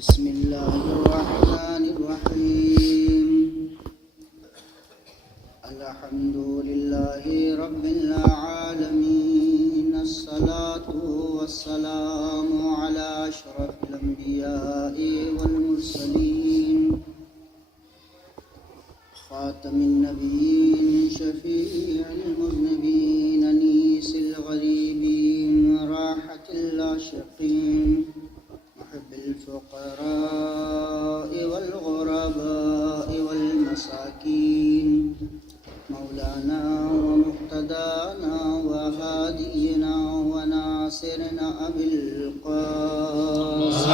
بسم الله الرحمن الرحيم. الحمد لله رب العالمين، الصلاة والسلام على أشرف الأنبياء والمرسلين، خاتم النبيين، شفيع المذنبين، أنيس الغريبين، راحة العاشقين، محب الفقراء والغرباء والمساكين، مولانا ومقتدانا وهادينا وناصرنا أبي القاسم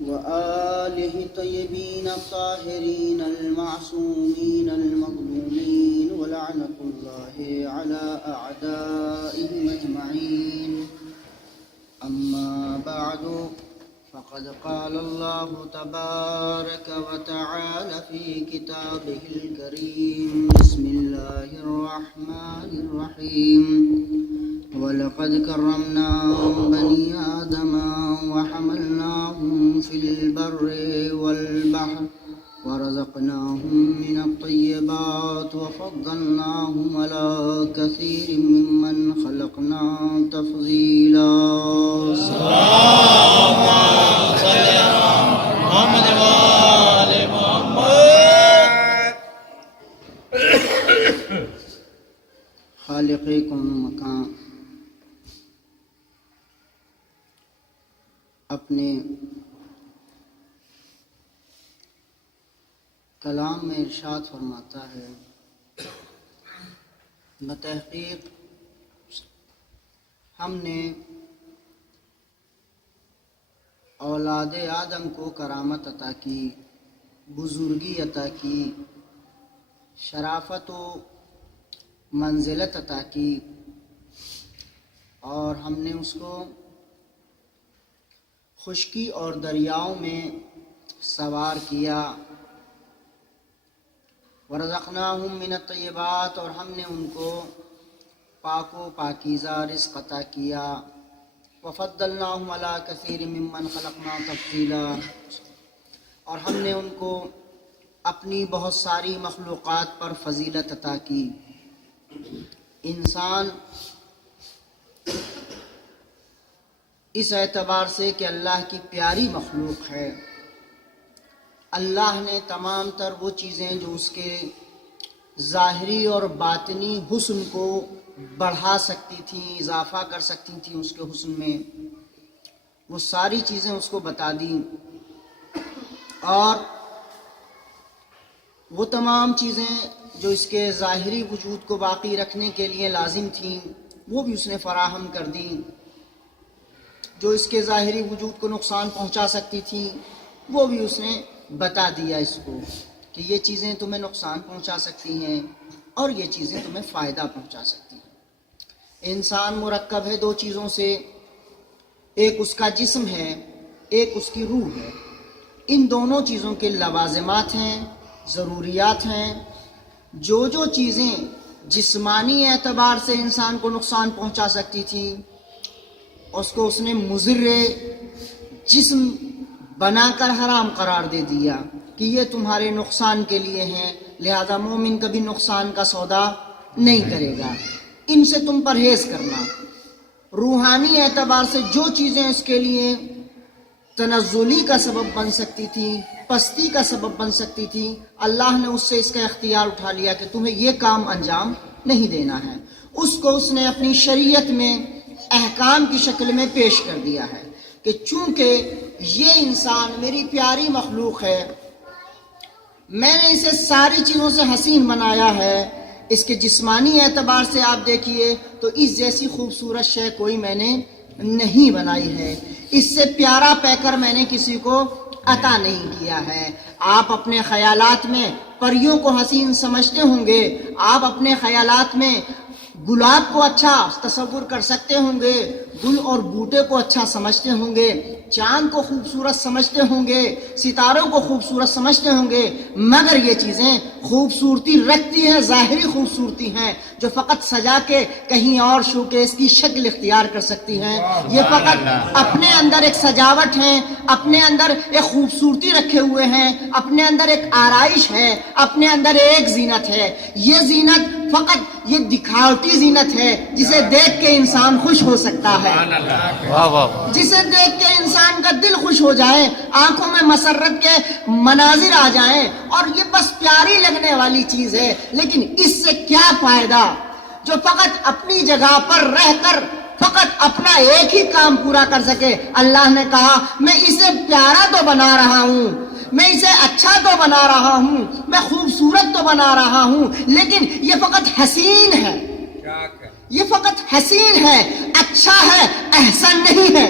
وآله الطيبين الطاهرين المعصومين المظلومين، ولعنة الله على أعدائهم أجمعين. أما بعد، فقد قال الله تبارك وتعالى في كتابه الكريم: بسم الله الرحمن الرحيم. ولقد كرمنا بني آدم وحملناهم في البر والبحر ورزقناهم من الطيبات وفضلناهم على كثير ممن خلقنا تفضيلا. اللهم صل على محمد وآل محمد. خالق کون مکان اپنے کلام میں ارشاد فرماتا ہے: بتحقیق ہم نے اولاد آدم کو کرامت عطا کی، بزرگی عطا کی، شرافت و منزلت عطا کی، اور ہم نے اس کو خشکی اور دریاؤں میں سوار کیا. ورزقناہم من الطیبات، اور ہم نے ان کو پاک و پاکیزہ رزق عطا کیا. وفضلناہم علی کثیر ممن خلقنا تفضیلا، اور ہم نے ان کو اپنی بہت ساری مخلوقات پر فضیلت عطا کی. انسان اس اعتبار سے کہ اللہ کی پیاری مخلوق ہے، اللہ نے تمام تر وہ چیزیں جو اس کے ظاہری اور باطنی حسن کو بڑھا سکتی تھیں، اضافہ کر سکتی تھیں اس کے حسن میں، وہ ساری چیزیں اس کو بتا دیں، اور وہ تمام چیزیں جو اس کے ظاہری وجود کو باقی رکھنے کے لیے لازم تھیں وہ بھی اس نے فراہم کر دیں. جو اس کے ظاہری وجود کو نقصان پہنچا سکتی تھیں وہ بھی اس نے بتا دیا اس کو کہ یہ چیزیں تمہیں نقصان پہنچا سکتی ہیں اور یہ چیزیں تمہیں فائدہ پہنچا سکتی ہیں. انسان مرکب ہے دو چیزوں سے، ایک اس کا جسم ہے، ایک اس کی روح ہے. ان دونوں چیزوں کے لوازمات ہیں، ضروریات ہیں. جو چیزیں جسمانی اعتبار سے انسان کو نقصان پہنچا سکتی تھیں اس کو اس نے مضر جسم بنا کر حرام قرار دے دیا کہ یہ تمہارے نقصان کے لیے ہیں، لہذا مومن کبھی نقصان کا سودا نہیں کرے گا، ان سے تم پرہیز کرنا. روحانی اعتبار سے جو چیزیں اس کے لیے تنزلی کا سبب بن سکتی تھی، پستی کا سبب بن سکتی تھی، اللہ نے اس سے اس کا اختیار اٹھا لیا کہ تمہیں یہ کام انجام نہیں دینا ہے. اس کو اس نے اپنی شریعت میں احکام کی شکل میں پیش کر دیا ہے کہ چونکہ یہ انسان میری پیاری مخلوق ہے، میں نے اسے ساری چیزوں سے حسین بنایا ہے. اس کے جسمانی اعتبار سے آپ دیکھیے تو اس جیسی خوبصورت شے کوئی میں نے نہیں بنائی ہے، اس سے پیارا پیکر میں نے کسی کو عطا نہیں کیا ہے. آپ اپنے خیالات میں پریوں کو حسین سمجھتے ہوں گے، آپ اپنے خیالات میں گلاب کو اچھا تصور کر سکتے ہوں گے، گل اور بوٹے کو اچھا سمجھتے ہوں گے، چاند کو خوبصورت سمجھتے ہوں گے، ستاروں کو خوبصورت سمجھتے ہوں گے، مگر یہ چیزیں خوبصورتی رکھتی ہیں، ظاہری خوبصورتی ہیں جو فقط سجا کے کہیں اور شوکیس کی شکل اختیار کر سکتی ہیں. یہ فقط اپنے اندر ایک سجاوٹ ہے، اپنے اندر ایک خوبصورتی رکھے ہوئے ہیں، اپنے اندر ایک آرائش ہے، اپنے اندر ایک زینت ہے. یہ زینت فقط یہ دکھاوٹی زینت ہے جسے دیکھ کے انسان خوش ہو سکتا ہے، جسے دیکھ کے انسان کا دل خوش ہو جائے، آنکھوں میں مسرت کے مناظر آ جائیں، اور یہ بس پیاری لگنے والی چیز ہے. لیکن اس سے کیا فائدہ جو فقط اپنی جگہ پر رہ کر فقط اپنا ایک ہی کام پورا کر سکے. اللہ نے کہا میں اسے پیارا تو بنا رہا ہوں، میں اسے اچھا تو بنا رہا ہوں، میں خوبصورت تو بنا رہا ہوں، لیکن یہ فقط حسین ہے، یہ فقط حسین ہے، اچھا ہے، احسن نہیں ہے.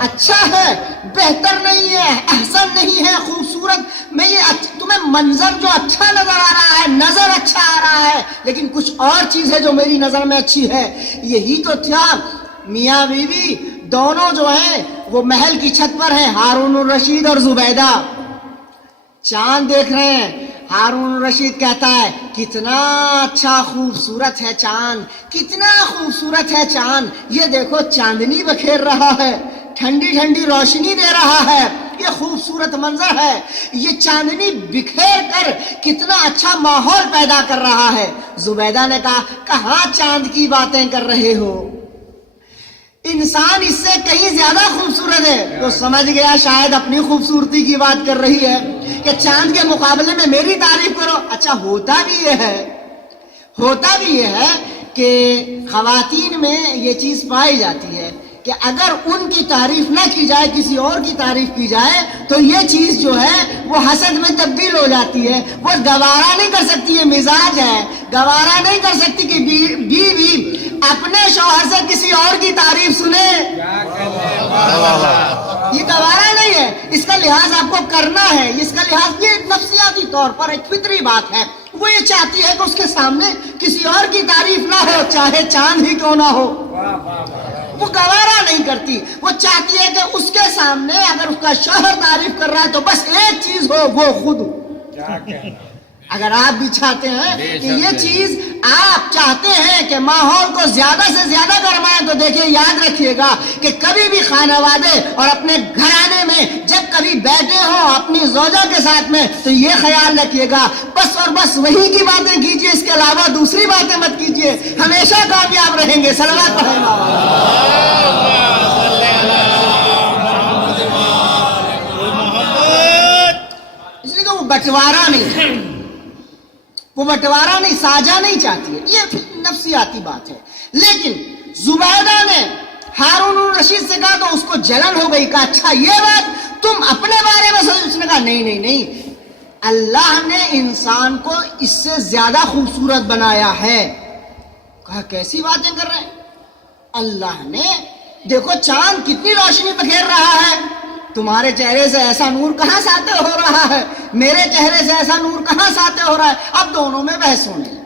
اچھا ہے، بہتر نہیں ہے، احسن نہیں ہے، خوبصورت. میں یہ تمہیں منظر جو اچھا نظر آ رہا ہے، نظر اچھا آ رہا ہے، لیکن کچھ اور چیز ہے جو میری نظر میں اچھی ہے. یہی تو تھا میاں بیوی دونوں جو ہیں وہ محل کی چھت پر ہیں، ہارون الرشید اور زبیدہ. چاند دیکھ رہے ہیں. ہارون الرشید کہتا ہے کتنا اچھا خوبصورت ہے چاند، کتنا خوبصورت ہے چاند، یہ دیکھو چاندنی بکھیر رہا ہے، ٹھنڈی ٹھنڈی روشنی دے رہا ہے، یہ خوبصورت منظر ہے، یہ چاندنی بکھیر کر کتنا اچھا ماحول پیدا کر رہا ہے. زبیدہ نے کہا کہاں چاند کی باتیں کر رہے ہو، انسان اس سے کہیں زیادہ خوبصورت ہے. تو سمجھ گیا شاید اپنی خوبصورتی کی بات کر رہی ہے کہ چاند کے مقابلے میں میری تعریف کرو. اچھا ہوتا بھی یہ ہے کہ خواتین میں یہ چیز پائی جاتی ہے کہ اگر ان کی تعریف نہ کی جائے، کسی اور کی تعریف کی جائے، تو یہ چیز جو ہے وہ حسد میں تبدیل ہو جاتی ہے. وہ گوارا نہیں کر سکتی، یہ مزاج ہے، گوارا نہیں کر سکتی کہ بیوی اپنے شوہر سے کسی اور کی تعریف سنے. یہ گوارا نہیں ہے، اس کا لحاظ آپ کو کرنا ہے. اس کا لحاظ یہ نفسیاتی طور پر ایک فطری بات ہے. وہ یہ چاہتی ہے کہ اس کے سامنے کسی اور کی تعریف نہ ہو، چاہے چاند ہی کیوں نہ ہو. وہ گوارا نہیں کرتی، وہ چاہتی ہے کہ اس کے سامنے اگر اس کا شوہر تعریف کر رہا ہے تو بس ایک چیز ہو، وہ خود. اگر آپ بھی چاہتے ہیں کہ یہ چیز آپ چاہتے ہیں کہ ماحول کو زیادہ سے زیادہ گرمائیں، تو دیکھیں یاد رکھیے گا کہ کبھی بھی خانہ وادے اور اپنے گھرانے میں جب کبھی بیٹھے ہوں اپنی زوجہ کے ساتھ میں، تو یہ خیال رکھیے گا بس اور بس وہی کی باتیں کیجیے، اس کے علاوہ دوسری باتیں مت کیجیے، ہمیشہ کامیاب رہیں گے. صلوات پڑھیں. اس لیے کہ وہ بٹوارا نہیں، وہ بٹوارا نہیں، ساجھا نہیں چاہتی ہے. یہ نفسیاتی بات ہے. لیکن زبیدہ نے ہارون الرشید سے کہا تو اس کو جلن ہو گئی. کہا اچھا یہ بات تم اپنے بارے میں سوچ. اس نے کہا نہیں، اللہ نے انسان کو اس سے زیادہ خوبصورت بنایا ہے. کہا کیسی باتیں کر رہے ہیں؟ اللہ نے دیکھو چاند کتنی روشنی بکھیر رہا ہے، تمہارے چہرے سے ایسا نور کہاں ساطع ہو رہا ہے، میرے چہرے سے ایسا نور کہاں ساطع ہو رہا ہے. اب دونوں میں بحث ہونے لگی.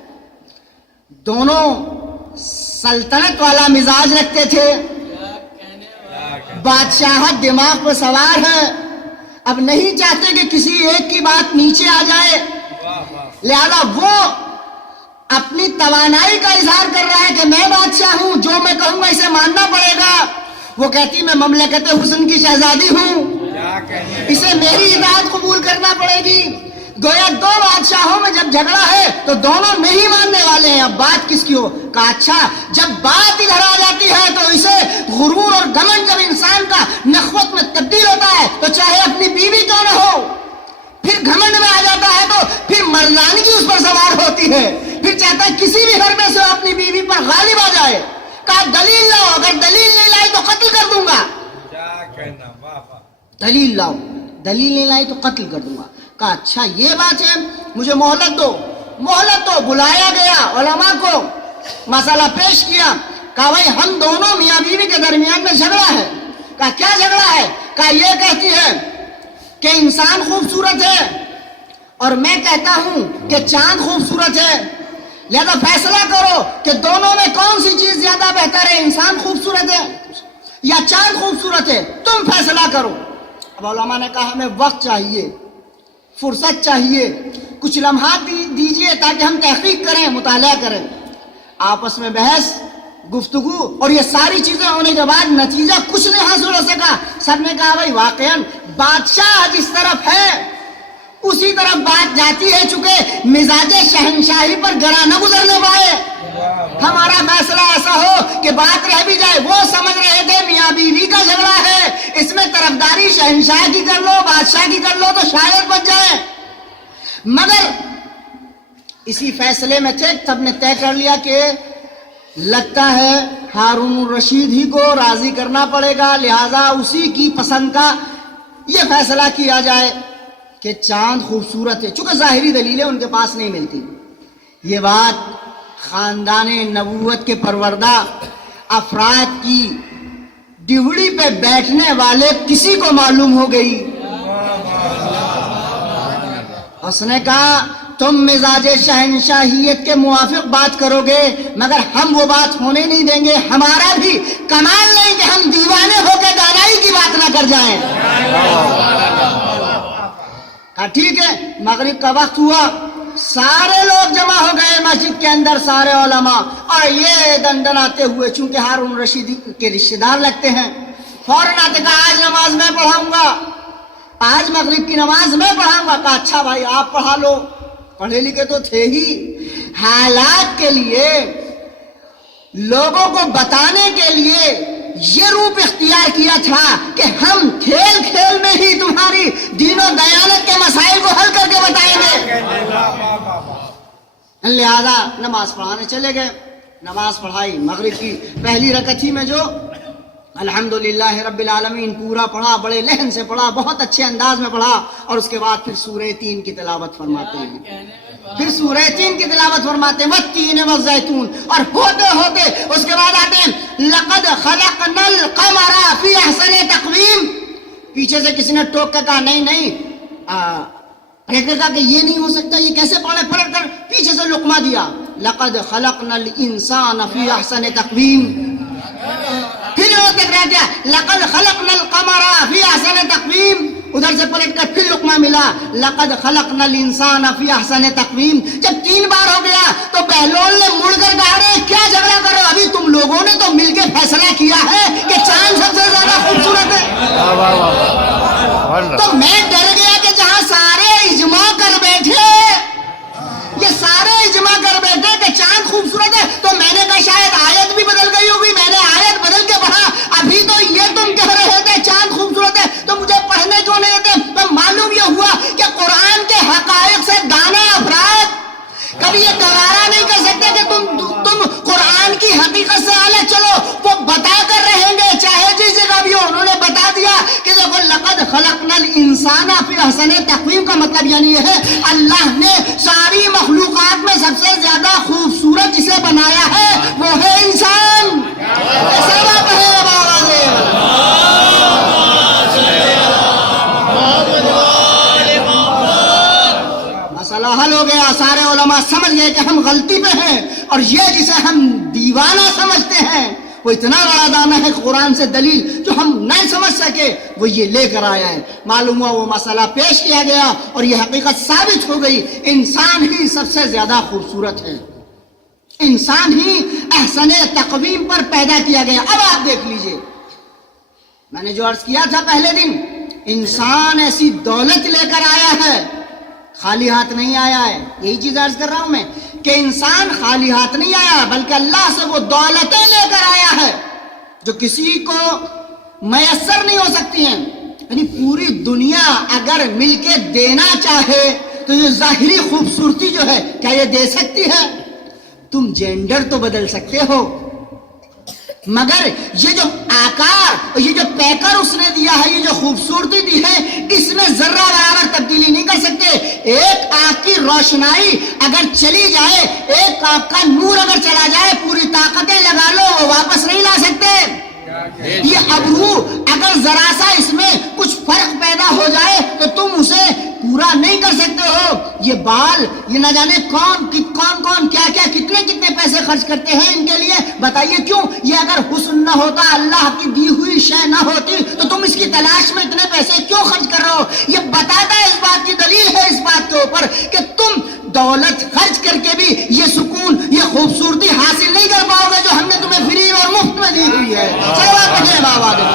دونوں سلطنت والا مزاج رکھتے تھے، بادشاہت دماغ پہ سوار ہے. اب نہیں چاہتے کہ کسی ایک کی بات نیچے آ جائے، لہذا وہ اپنی توانائی کا اظہار کر رہا ہے کہ میں بادشاہ ہوں، جو میں کہوں گا اسے ماننا پڑے گا. وہ کہتی میں مملکت حسن کی شہزادی ہوں، اسے میری اطاعت قبول کرنا پڑے گی. گویا دو بادشاہوں میں جب جھگڑا ہے تو دونوں نہیں ماننے والے ہیں. اب بات کس کی ہو؟ کہا اچھا جب بات ادھر آ جاتی ہے تو اسے غرور اور گمن جب انسان کا نخوت میں تبدیل ہوتا ہے تو چاہے اپنی بیوی کیوں نہ ہو، پھر گھمنڈ میں آ جاتا ہے تو پھر مردانگی اس پر سوار ہوتی ہے، پھر چاہتا ہے کسی بھی گھر میں سے اپنی بیوی پر غالب آ جائے. کہا دلیل لاؤ، اگر دلیل نہیں لائی تو قتل کر دوں گا. دلیل لاؤ، دلیل نہیں لائی تو قتل کر دوں گا. کہا اچھا یہ بات ہے، مجھے مہلت دو. مہلت دو. بلایا گیا علماء کو، مسئلہ پیش کیا. کہا بھائی ہم دونوں میاں بیوی کے درمیان میں جھگڑا ہے. کہا کیا جھگڑا ہے؟ کہا یہ کہتی ہے کہ انسان خوبصورت ہے اور میں کہتا ہوں کہ چاند خوبصورت ہے، لہذا فیصلہ کرو کہ دونوں میں کون سی چیز زیادہ بہتر ہے، انسان خوبصورت ہے. یا چاند خوبصورت ہے؟ تم فیصلہ کرو۔ اب علماء نے کہا ہمیں وقت چاہیے، فرصت چاہیے، کچھ لمحات دیجیے تاکہ ہم تحقیق کریں، مطالعہ کریں۔ آپس میں بحث، گفتگو، اور یہ ساری چیزیں ہونے کے بعد نتیجہ کچھ نہیں حاصل ہو سکا۔ سب نے کہا بھائی واقعاً بادشاہ جس طرف ہے اسی طرف بات جاتی ہے، چونکہ مزاج شہنشاہی پر گراں نہ گزرنے پائے۔ ہمارا فیصلہ ایسا ہو کہ بات رہ بھی جائے۔ وہ سمجھ رہے تھے میاں بیوی کا جھگڑا ہے، اس میں طرفداری شہنشاہ کی کر لو، بادشاہ کی کر لو تو شاید بچ جائے، مگر اسی فیصلے میں تھے۔ سب نے طے کر لیا کہ لگتا ہے ہارون الرشید ہی کو راضی کرنا پڑے گا، لہذا اسی کی پسند کا یہ فیصلہ کیا جائے کہ چاند خوبصورت ہے، چونکہ ظاہری دلیلیں ان کے پاس نہیں ملتی۔ یہ بات خاندان نبوت کے پروردہ افراد کی ڈیوڑی پہ بیٹھنے والے کسی کو معلوم ہو گئی۔ اس نے کہا تم مزاج شہنشاہیت کے موافق بات کرو گے، مگر ہم وہ بات ہونے نہیں دیں گے۔ ہمارا بھی کمال نہیں کہ ہم دیوانے ہو کے دانائی کی بات نہ کر جائیں۔ کہا ٹھیک ہے۔ مغرب کا وقت ہوا، سارے لوگ جمع ہو گئے مسجد کے اندر، سارے علماء، اور یہ دندناتے ہوئے، چونکہ ہارون رشید کے رشتے دار لگتے ہیں، فوراً آتے کہا آج نماز میں پڑھاؤں گا، آج مغرب کی نماز میں پڑھاؤں گا۔ کہا اچھا بھائی آپ پڑھا لو، پڑھے لکھے تو تھے ہی۔ حالات کے لیے، لوگوں کو بتانے کے لیے یہ روپ اختیار کیا تھا کہ ہم کھیل کھیل میں ہی تمہاری دین و دیانت کے مسائل کو حل کر کے بتائیں گے۔ لہذا نماز پڑھانے چلے گئے۔ نماز پڑھائی، مغرب کی پہلی رکعت ہی میں جو الحمدللہ رب العالمین پورا پڑھا، بڑے لحن سے پڑھا، بہت اچھے انداز میں پڑھا، اور اس کے بعد پھر سورہ تین کی تلاوت فرماتے ہیں۔ پھر سورہ تین کی تلاوت فرماتے ہیں، والتین والزیتون، اور ہوتے ہوتے اس کے بعد آتے ہیں لقد خلقنا القمر فی احسن تقویم۔ پیچھے سے کسی نے ٹوک کر کہا نہیں کہا کہ یہ نہیں ہو سکتا، یہ کیسے پڑھے؟ پلٹ کر پیچھے سے لقمہ دیا، لقد خلقنا الانسان فی احسن تقویم۔ پھر تکرار کیا، لقد خلقنا القمر فی احسن تقویم۔ ادھر سے پلٹ کر پھر لقمہ ملا، لقد خلقنا الانسان فی احسن تقویم۔ جب تین بار ہو گیا تو بہلول نے مڑ کر کہا رہے کیا جھگڑا کر رہے ہو؟ ابھی تم لوگوں نے تو مل کے فیصلہ کیا ہے کہ چاند سب سے زیادہ خوبصورت ہے۔ تو میں ڈر گیا کہ جہاں سارے اجماع کر بیٹھے، یہ سارے اجماع کر بیٹھے کہ چاند خوبصورت ہے، تو میں نے کہا شاید آیت بھی بدل گئی ہوگی۔ میں نے آیت بدل کے پڑھا، ابھی تو یہ تم کہہ رہے تھے چاند خوبصورت ہے، تو مجھے پڑھنے کیوں نہیں دیتے؟ تو معلوم یہ ہوا کہ قرآن کے حقائق سے دانا افراد کبھی یہ گوارا نہیں کر سکتے کہ تم قرآن کی حقیقت سے الگ چلو، وہ بتا کر رہیں گے چاہے جس جگہ بھی ہو۔ انہوں نے بتا دیا کہ دیکھو لقد خلقنا الانسان فی احسن تقویم کا مطلب یعنی یہ ہے اللہ نے ساری مخلوقات میں سب سے زیادہ خوبصورت جسے بنایا ہے وہ ہے انسان۔ مسئلہ حل ہو گیا، سارے علماء سمجھ گئے کہ ہم غلطی پہ ہیں، اور یہ جسے ہم دیوانہ سمجھتے ہیں وہ اتنا بڑا دانا ہے قرآن سے دلیل جو ہم نہیں سمجھ سکے، وہ یہ لے کر آیا ہے۔ معلوم ہوا وہ مسئلہ پیش کیا گیا اور یہ حقیقت ثابت ہو گئی، انسان ہی سب سے زیادہ خوبصورت ہے، انسان ہی احسن تقویم پر پیدا کیا گیا۔ اب آپ دیکھ لیجئے، میں نے جو عرض کیا تھا پہلے دن، انسان ایسی دولت لے کر آیا ہے، خالی ہاتھ نہیں آیا ہے۔ یہی چیز عرض کر رہا ہوں میں کہ انسان خالی ہاتھ نہیں آیا، بلکہ اللہ سے وہ دولتیں لے کر آیا ہے جو کسی کو میسر نہیں ہو سکتی ہیں۔ یعنی پوری دنیا اگر مل کے دینا چاہے تو یہ ظاہری خوبصورتی جو ہے کیا یہ دے سکتی ہے؟ تم جینڈر تو بدل سکتے ہو، مگر یہ جو آکار، یہ جو پیکر اس نے دیا ہے، یہ جو خوبصورتی دی ہے، اس میں ذرہ برابر تبدیلی نہیں کر سکتے۔ ایک آنکھ کی روشنائی اگر چلی جائے، ایک آنکھ کا نور اگر چلا جائے، پوری طاقتیں لگا لو وہ واپس نہیں لا سکتے۔ یہ ابرو اگر ذرا سا اس میں کچھ فرق پیدا ہو جائے تو تم اسے پورا نہیں کر سکتے ہو. یہ بال یہ نہ جانے کون کیا کتنے پیسے خرچ کرتے ہیں ان کے لیے. بتائیے کیوں؟ یہ اگر حسن نہ ہوتا، اللہ کی دی ہوئی شے نہ ہوتی، تو تم اس کی تلاش میں اتنے پیسے کیوں خرچ کر رہے ہو؟ یہ بتاتا ہے، اس بات کی دلیل ہے اس بات کے اوپر کہ تم دولت خرچ کر کے بھی یہ سکون، یہ خوبصورتی حاصل نہیں کر پاؤ گے جو ہم نے تمہیں فری اور مفت میں دی ہوئی ہے. صلوات پڑھیں بابا دے.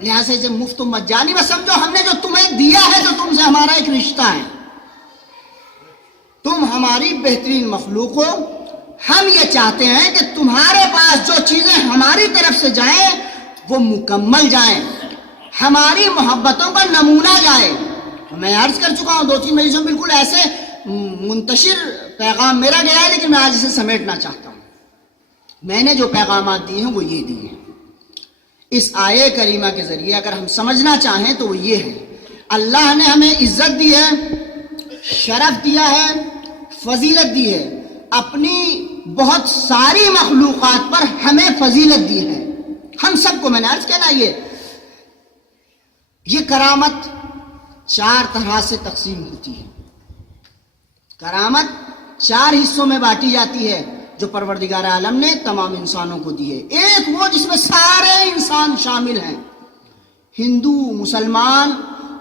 لہٰذا سے مفت مت جانی بس سمجھو ہم نے جو تمہیں دیا ہے، جو تم سے ہمارا ایک رشتہ ہے. تم ہماری بہترین مخلوق ہو. ہم یہ چاہتے ہیں کہ تمہارے پاس جو چیزیں ہماری طرف سے جائیں وہ مکمل جائیں، ہماری محبتوں کا نمونہ جائے. میں عرض کر چکا ہوں 2-3 مجلسوں میں بالکل ایسے منتشر پیغام میرا گیا ہے، لیکن میں آج اسے سمیٹنا چاہتا ہوں. میں نے جو پیغامات دیے ہیں وہ یہ دیے ہیں. اس آیے کریمہ کے ذریعے اگر ہم سمجھنا چاہیں تو وہ یہ ہے: اللہ نے ہمیں عزت دی ہے، شرف دیا ہے، فضیلت دی ہے. اپنی بہت ساری مخلوقات پر ہمیں فضیلت دی ہے. ہم سب کو، میں نے عرض کیا نا، یہ کرامت 4 طرح سے تقسیم ہوتی ہے. کرامت 4 حصوں میں بانٹی جاتی ہے جو پروردگار عالم نے تمام انسانوں کو دی ہے. ایک وہ جس میں سارے انسان شامل ہیں، ہندو، مسلمان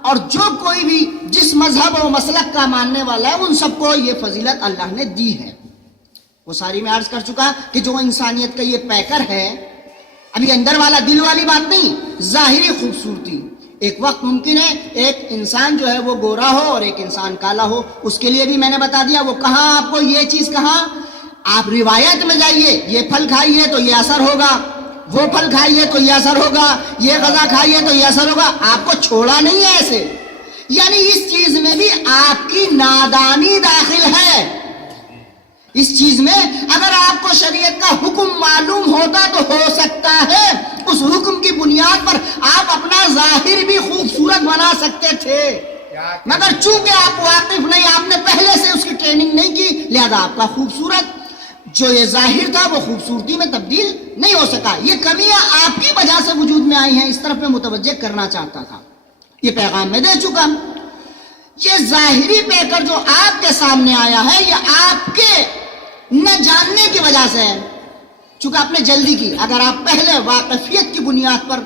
اور جو کوئی بھی جس مذہب و مسلک کا ماننے والا ہے، ان سب کو یہ فضیلت اللہ نے دی ہے. وہ ساری میں عرض کر چکا کہ جو انسانیت کا یہ پیکر ہے، ابھی اندر والا دل والی بات نہیں، ظاہری خوبصورتی. ایک وقت ممکن ہے ایک انسان جو ہے وہ گورا ہو اور ایک انسان کالا ہو. اس کے لیے بھی میں نے بتا دیا وہ کہاں، آپ کو یہ چیز کہاں. آپ روایت میں جائیے، یہ پھل کھائیے تو یہ اثر ہوگا، وہ پھل کھائیے تو یہ اثر ہوگا، یہ غذا کھائیے تو یہ اثر ہوگا. آپ کو چھوڑا نہیں ہے ایسے. یعنی اس چیز میں بھی آپ کی نادانی داخل ہے. اس چیز میں اگر آپ کو شریعت کا حکم معلوم ہوتا تو ہو سکتا ہے اس حکم کی بنیاد پر آپ اپنا ظاہر بھی خوبصورت بنا سکتے تھے، مگر چونکہ آپ واقف نہیں، آپ نے پہلے سے اس کی ٹریننگ نہیں کی، لہذا آپ کا خوبصورت جو یہ ظاہر تھا وہ خوبصورتی میں تبدیل نہیں ہو سکا. یہ کمیاں آپ کی وجہ سے وجود میں آئی ہیں، اس طرف میں متوجہ کرنا چاہتا تھا. یہ پیغام میں دے چکا. یہ ظاہری پیکر جو آپ کے سامنے آیا ہے یہ آپ کے نہ جاننے کی وجہ سے ہے، چونکہ آپ نے جلدی کی. اگر آپ پہلے واقفیت کی بنیاد پر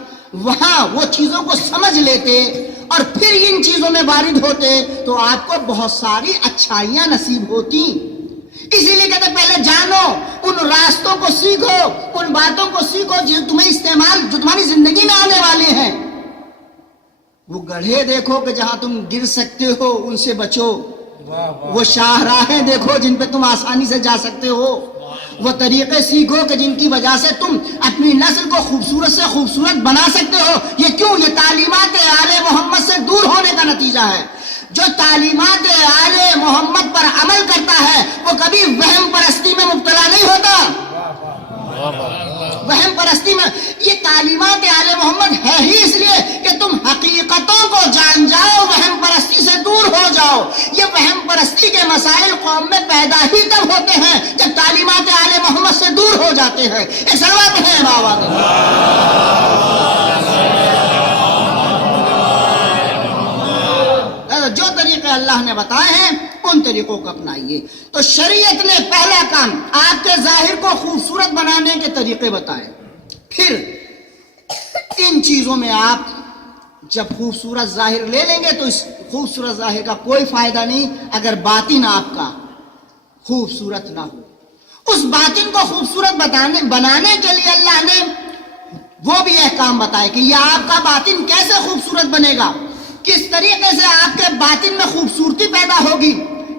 وہاں وہ چیزوں کو سمجھ لیتے اور پھر ان چیزوں میں وارد ہوتے تو آپ کو بہت ساری اچھائیاں نصیب ہوتی. اسی لیے کہتے پہلے جانو، ان راستوں کو سیکھو، ان باتوں کو سیکھو جو تمہیں استعمال، جو تمہاری زندگی میں آنے والے ہیں. وہ گڑھے دیکھو کہ جہاں تم گر سکتے ہو ان سے بچو. وہ شاہراہیں دیکھو جن پہ تم آسانی سے جا سکتے ہو. وہ طریقے سیکھو کہ جن کی وجہ سے تم اپنی نسل کو خوبصورت سے خوبصورت بنا سکتے ہو. یہ کیوں؟ یہ تعلیمات آل محمد سے دور ہونے کا نتیجہ ہے. جو تعلیمات آل محمد پر عمل کرتا ہے وہ کبھی وہم پرستی میں مبتلا نہیں ہوتا. وہم پرستی میں یہ تعلیمات آل محمد ہے ہی اس لیے کہ تم حقیقتوں کو جان جاؤ، وہم پرستی سے دور ہو جاؤ. یہ وہم پرستی کے مسائل قوم میں پیدا ہی تب ہوتے ہیں جب تعلیمات آل محمد سے دور ہو جاتے ہیں. یہ سروت ہے بابا. جو طریقے اللہ نے بتائے ہیں ان طریقوں کو اپنائیے. تو شریعت نے پہلا کام آپ کے ظاہر کو خوبصورت بنانے کے طریقے بتائے. پھر ان چیزوں میں آپ جب خوبصورت ظاہر لے لیں گے تو اس خوبصورت ظاہر کا کوئی فائدہ نہیں اگر باطن آپ کا خوبصورت نہ ہو. اس باطن کو خوبصورت بنانے کے لیے اللہ نے وہ بھی احکام بتائے کہ یہ آپ کا باطن کیسے خوبصورت بنے گا، کس طریقے سے آپ کے باطن میں خوبصورتی پیدا ہوگی.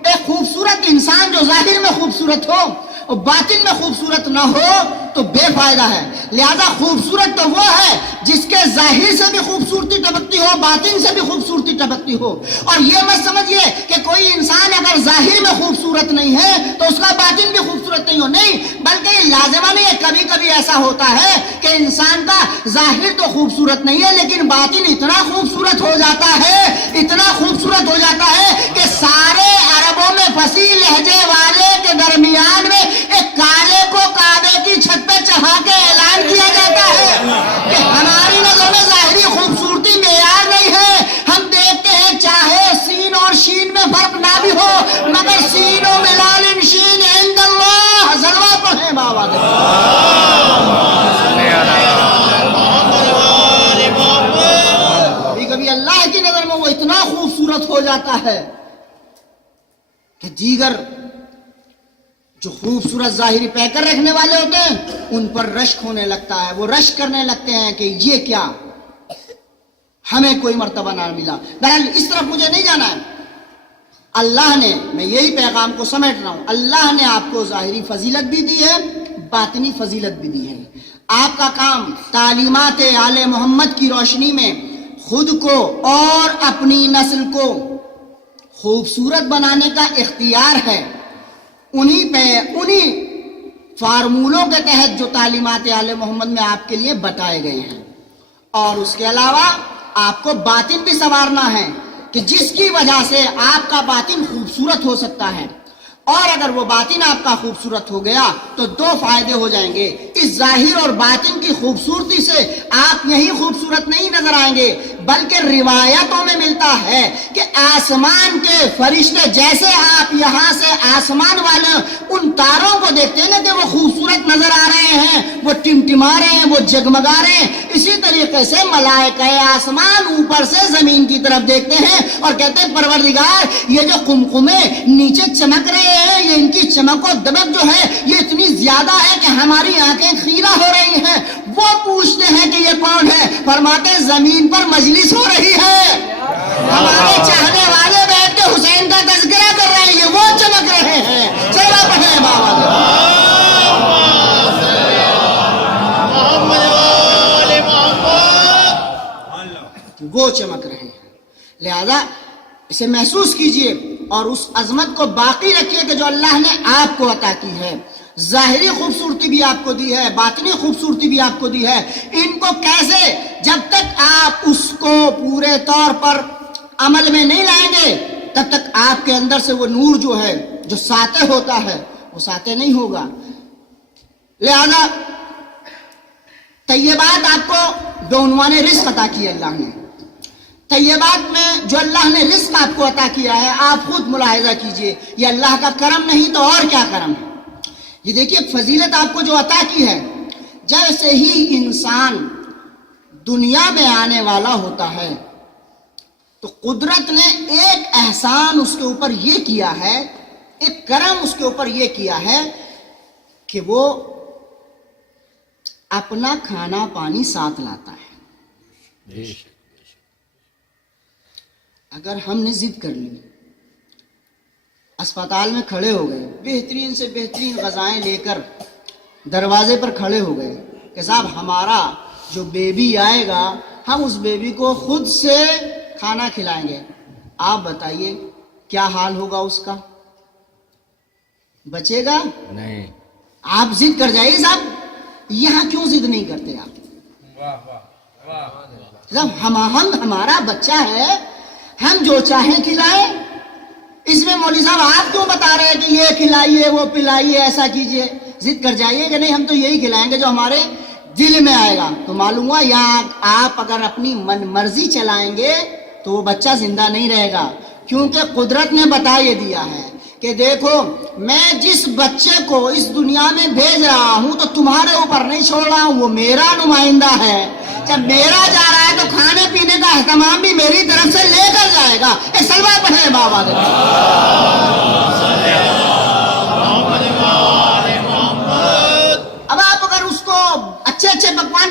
ایک خوبصورت انسان جو ظاہر میں خوبصورت ہو اور باطن میں خوبصورت نہ ہو تو بے فائدہ ہے. لہذا خوبصورت تو وہ ہے جس کے ظاہر سے بھی خوبصورتی ٹپکتی ہو، باطن سے بھی خوبصورتی ٹپکتی ہو. اور یہ مت سمجھیے کہ کوئی انسان اگر ظاہر میں خوبصورت نہیں ہے تو اس کا باطن بھی خوبصورت نہیں ہو، نہیں، بلکہ یہ لازمہ نہیں ہے. کبھی کبھی ایسا ہوتا ہے کہ انسان کا ظاہر تو خوبصورت نہیں ہے لیکن باطن اتنا خوبصورت ہو جاتا ہے، اتنا خوبصورت ہو جاتا ہے کہ سارے عربوں میں فصیح لہجے والے کے درمیان میں ایک کالے کو کعبے کی چھت پہ چڑھا کے اعلان کیا جاتا ہے کہ فرق نہ بھی ہو مگر سینوں میں لال شین عند اللہ ضرور پڑھیں بابا دے کبھی کبھی اللہ کی نظر میں وہ اتنا خوبصورت ہو جاتا ہے کہ دیگر جو خوبصورت ظاہری پیکر رکھنے والے ہوتے ہیں ان پر رشک ہونے لگتا ہے، وہ رشک کرنے لگتے ہیں کہ یہ کیا، ہمیں کوئی مرتبہ نہ ملا۔ بہرحال اس طرف مجھے نہیں جانا ہے۔ اللہ نے، میں یہی پیغام کو سمیٹ رہا ہوں، اللہ نے آپ کو ظاہری فضیلت بھی دی ہے، باطنی فضیلت بھی دی ہے۔ آپ کا کام تعلیمات آل محمد کی روشنی میں خود کو اور اپنی نسل کو خوبصورت بنانے کا اختیار ہے، انہی فارمولوں کے تحت جو تعلیمات آل محمد میں آپ کے لیے بتائے گئے ہیں۔ اور اس کے علاوہ آپ کو باطن بھی سنوارنا ہے کہ جس کی وجہ سے آپ کا باطن خوبصورت ہو سکتا ہے، اور اگر وہ باطن آپ کا خوبصورت ہو گیا تو دو فائدے ہو جائیں گے۔ اس ظاہر اور باطن کی خوبصورتی سے آپ یہی خوبصورت نہیں نظر آئیں گے بلکہ روایتوں میں ملتا ہے کہ آسمان کے فرشتے جیسے آپ یہاں سے آسمان والے ان تاروں کو دیکھتے ہیں نا کہ وہ خوبصورت نظر آ رہے ہیں، وہ ٹمٹما رہے ہیں، وہ جگمگا رہے ہیں، اسی طریقے سے ملائکہ آسمان اوپر سے زمین کی طرف دیکھتے ہیں اور کہتے ہیں پروردگار یہ جو قمقمے نیچے چمک رہے ہیں، یہ ان کی چمک و دمک جو ہے یہ اتنی زیادہ ہے کہ ہماری آنکھیں خیرہ ہو رہی ہیں۔ وہ پوچھتے ہیں کہ یہ کون ہے؟ فرماتے ہیں زمین پر مجلس ہو رہی ہے، ہمارے چاہنے والے بیٹھ کے حسین کا تذکرہ کر رہے ہیں، یہ وہ چمک رہے ہیں۔ چلا پڑھیں بابا وہ چمک رہے ہیں، لہذا اسے محسوس کیجئے اور اس عظمت کو باقی رکھیے کہ جو اللہ نے آپ کو عطا کی ہے۔ ظاہری خوبصورتی بھی آپ کو دی ہے، باطنی خوبصورتی بھی آپ کو دی ہے۔ ان کو کیسے؟ جب تک آپ اس کو پورے طور پر عمل میں نہیں لائیں گے تب تک آپ کے اندر سے وہ نور جو ہے جو ساطع ہوتا ہے وہ ساطع نہیں ہوگا۔ لہذا طیبات آپ کو بعنوان رزق عطا کی ہے اللہ نے۔ طیبات میں جو اللہ نے رزق آپ کو عطا کیا ہے آپ خود ملاحظہ کیجئے، یہ اللہ کا کرم نہیں تو اور کیا کرم ہے۔ یہ دیکھیے فضیلت آپ کو جو عطا کی ہے، جیسے ہی انسان دنیا میں آنے والا ہوتا ہے تو قدرت نے ایک احسان اس کے اوپر یہ کیا ہے، ایک کرم اس کے اوپر یہ کیا ہے کہ وہ اپنا کھانا پانی ساتھ لاتا ہے۔ اگر ہم نے ضد کر لی، اسپتال میں کھڑے ہو گئے، بہترین سے بہترین غذائیں لے کر دروازے پر کھڑے ہو گئے کہ صاحب ہمارا جو بیبی آئے گا ہم اس بیبی کو خود سے کھانا کھلائیں گے، آپ بتائیے کیا حال ہوگا اس کا؟ بچے گا نہیں۔ آپ ضد کر جائیے صاحب، یہاں کیوں ضد نہیں کرتے آپ؟ ہمارا بچہ ہے، ہم جو چاہیں کھلائیں۔ اس میں مولوی صاحب آپ کیوں بتا رہے ہیں کہ یہ کھلائیے وہ پلائیے ایسا کیجئے؟ ضد کر جائیے کہ نہیں ہم تو یہی کھلائیں گے جو ہمارے دل میں آئے گا۔ تو معلوم ہوا یا آپ اگر اپنی من مرضی چلائیں گے تو وہ بچہ زندہ نہیں رہے گا، کیونکہ قدرت نے بتا یہ دیا ہے کہ دیکھو میں جس بچے کو اس دنیا میں بھیج رہا ہوں تو تمہارے اوپر نہیں چھوڑ رہا ہوں، وہ میرا نمائندہ ہے۔ جب میرا جا رہا ہے تو کھانے پینے کا اہتمام بھی میری طرف سے لے کر جائے گا۔ ایک سلوہ پڑھیں بابا دے۔ اب آپ اگر اس کو اچھے پکوان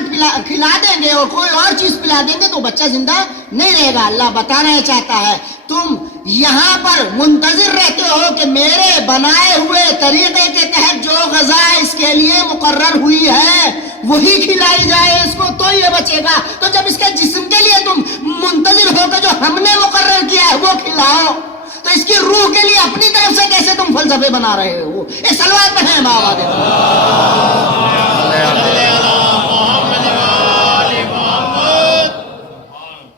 کھلا دیں گے اور کوئی اور چیز پلا دیں گے تو بچہ زندہ نہیں رہے گا۔ اللہ بتانا چاہتا ہے تم یہاں پر منتظر رہتے ہو کہ میرے بنائے ہوئے طریقے کے تحت جو غذا اس کے لیے مقرر ہوئی ہے وہی کھلائی جائے اس کو تو یہ بچے گا۔ تو جب اس کے جسم کے لیے تم منتظر ہو کہ جو ہم نے مقرر کیا ہے وہ کھلاؤ تو اس کی روح کے لیے اپنی طرف سے کیسے تم فلسفے بنا رہے ہو؟ یہ سلوات پڑھیں بابا دے۔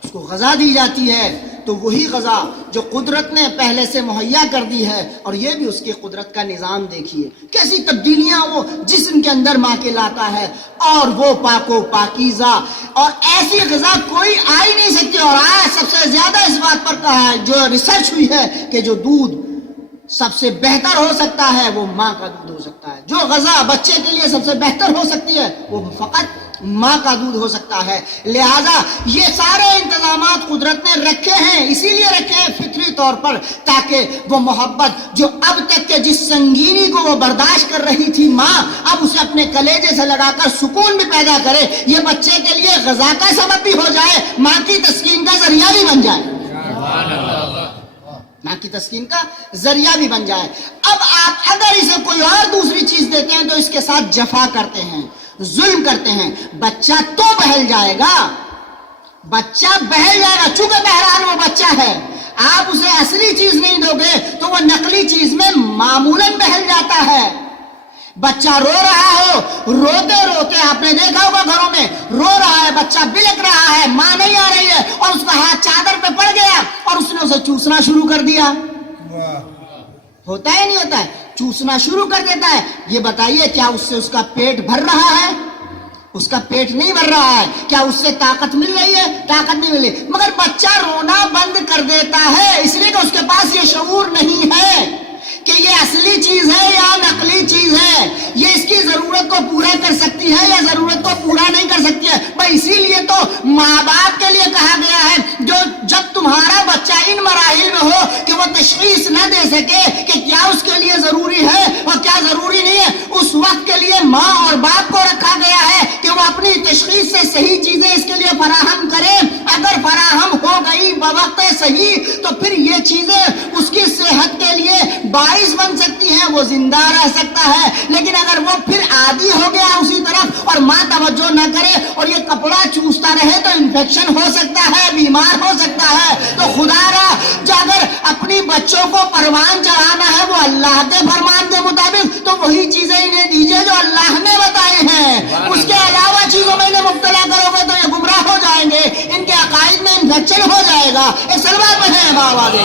اس کو غذا دی جاتی ہے تو وہی غذا جو قدرت نے پہلے سے مہیا کر دی ہے، اور یہ بھی اس کی قدرت کا نظام دیکھیے، کیسی تبدیلیاں وہ جسم کے اندر ماں کے لاتا ہے، اور وہ پاک و پاکیزہ، اور ایسی غذا کوئی آ ہی نہیں سکتی۔ اور آج سب سے زیادہ اس بات پر کہا ہے، جو ریسرچ ہوئی ہے، کہ جو دودھ سب سے بہتر ہو سکتا ہے وہ ماں کا دودھ ہو سکتا ہے، جو غذا بچے کے لیے سب سے بہتر ہو سکتی ہے وہ فقط ماں کا دودھ ہو سکتا ہے۔ لہذا یہ سارے انتظامات قدرت نے رکھے ہیں، اسی لیے رکھے ہیں فطری طور پر، تاکہ وہ محبت جو اب تک کے جس سنگینی کو وہ برداشت کر رہی تھی ماں، اب اسے اپنے کلیجے سے لگا کر سکون بھی پیدا کرے، یہ بچے کے لیے غذا کا سبب بھی ہو جائے، ماں کی تسکین کا ذریعہ بھی بن جائے، ماں کی تسکین کا ذریعہ بھی بن جائے۔ اب آپ اگر اسے کوئی اور دوسری چیز دیتے ہیں تو اس کے ساتھ جفا کرتے ہیں، ظلم کرتے ہیں، بچہ تو بہل جائے گا، بچہ بہل جائے گا، چونکہ بہرحال وہ بچہ ہے، آپ اسے اصلی چیز نہیں دو گے تو وہ نقلی چیز میں معمولاً بہل جاتا ہے۔ بچہ رو رہا ہو، روتے روتے آپ نے دیکھا ہوگا گھروں میں، رو رہا ہے بچہ، بلک رہا ہے، ماں نہیں آ رہی ہے، اور اس کا ہاتھ چادر پہ پڑ گیا اور اس نے اسے چوسنا شروع کر دیا، ہوتا ہے نہیں ہوتا ہے، چوسنا شروع کر دیتا ہے۔ یہ بتائیے کیا اس سے اس کا پیٹ بھر رہا ہے؟ اس کا پیٹ نہیں بھر رہا ہے۔ کیا اس سے طاقت مل رہی ہے؟ طاقت نہیں ملی، مگر بچہ رونا بند کر دیتا ہے، اس لیے کہ اس کے پاس یہ شعور نہیں ہے کہ یہ اصلی چیز ہے یا نقلی چیز ہے، یہ اس کی ضرورت کو پورا کر سکتی ہے یا ضرورت کو پورا نہیں کر سکتی ہے۔ بھائی اسی لیے تو ماں باپ کے لیے کہا گیا ہے، جو جب تمہارا بچہ ان مراحل میں ہو کہ وہ تشخیص نہ دے سکے کہ کیا اس کے لیے ضروری ہے اور کیا ضروری نہیں ہے، اس وقت کے لیے ماں اور باپ کو رکھا گیا ہے کہ وہ اپنی تشخیص سے صحیح چیزیں اس کے لیے فراہم کریں۔ اگر فراہم ہو گئی بوقت صحیح تو پھر یہ چیزیں اس کی صحت کے لیے باعث بن سکتی ہیں، وہ زندہ رہ سکتا ہے۔ لیکن اگر وہ پھر عادی ہو گیا اسی طرف اور ماں توجہ نہ کرے اور یہ کپڑا چوستا رہے تو انفیکشن ہو سکتا ہے، بیمار ہو سکتا ہے۔ تو خدا را جو اگر اپنی بچوں کو پروان چڑھانا ہے وہ اللہ کے فرمان کے مطابق تو وہی چیزیں انہیں دیجیے جو اللہ نے بتائی ہیں، اس کے علاوہ چیزوں میں انہیں مبتلا کرو گے تو یہ گمراہ ہو جائیں گے، ان کے عقائد میں انفیکشن ہو جائے گا۔ ایک سلوات پڑھیں بابا دے۔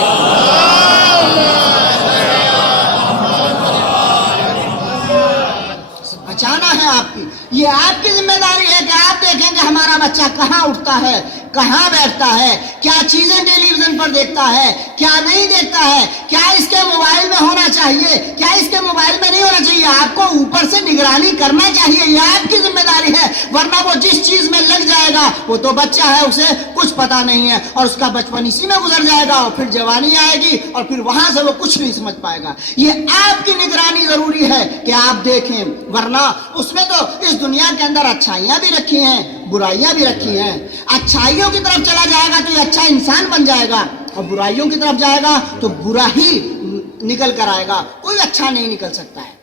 بچانا ہے آپ کی، یہ آپ کی ذمہ داری ہے کہ آپ دیکھیں کہ ہمارا بچہ کہاں اٹھتا ہے، کہاں بیٹھتا ہے، کیا چیزیں ٹیلی ویژن پر دیکھتا ہے، کیا نہیں دیکھتا ہے، کیا اس کے موبائل میں ہونا چاہیے، کیا اس کے موبائل میں نہیں ہونا چاہیے۔ آپ کو اوپر سے نگرانی کرنا چاہیے، یہ آپ کی ذمہ داری ہے، ورنہ وہ جس چیز میں لگ جائے گا وہ تو بچہ ہے، اسے کچھ پتا نہیں ہے اور اس کا بچپن اسی میں گزر جائے گا اور پھر جوانی آئے گی اور پھر وہاں سے وہ کچھ نہیں سمجھ پائے گا۔ یہ آپ کی نگرانی ضروری ہے کہ آپ دیکھیں، ورنہ اس میں تو اس دنیا کے اندر اچھائیاں بھی رکھی ہیں، برائیاں بھی رکھی ہیں۔ اچھائیوں کی طرف چلا جائے گا تو یہ اچھا انسان بن جائے گا، اور برائیوں کی طرف جائے گا تو برا ہی نکل کر آئے گا، کوئی اچھا نہیں نکل سکتا ہے۔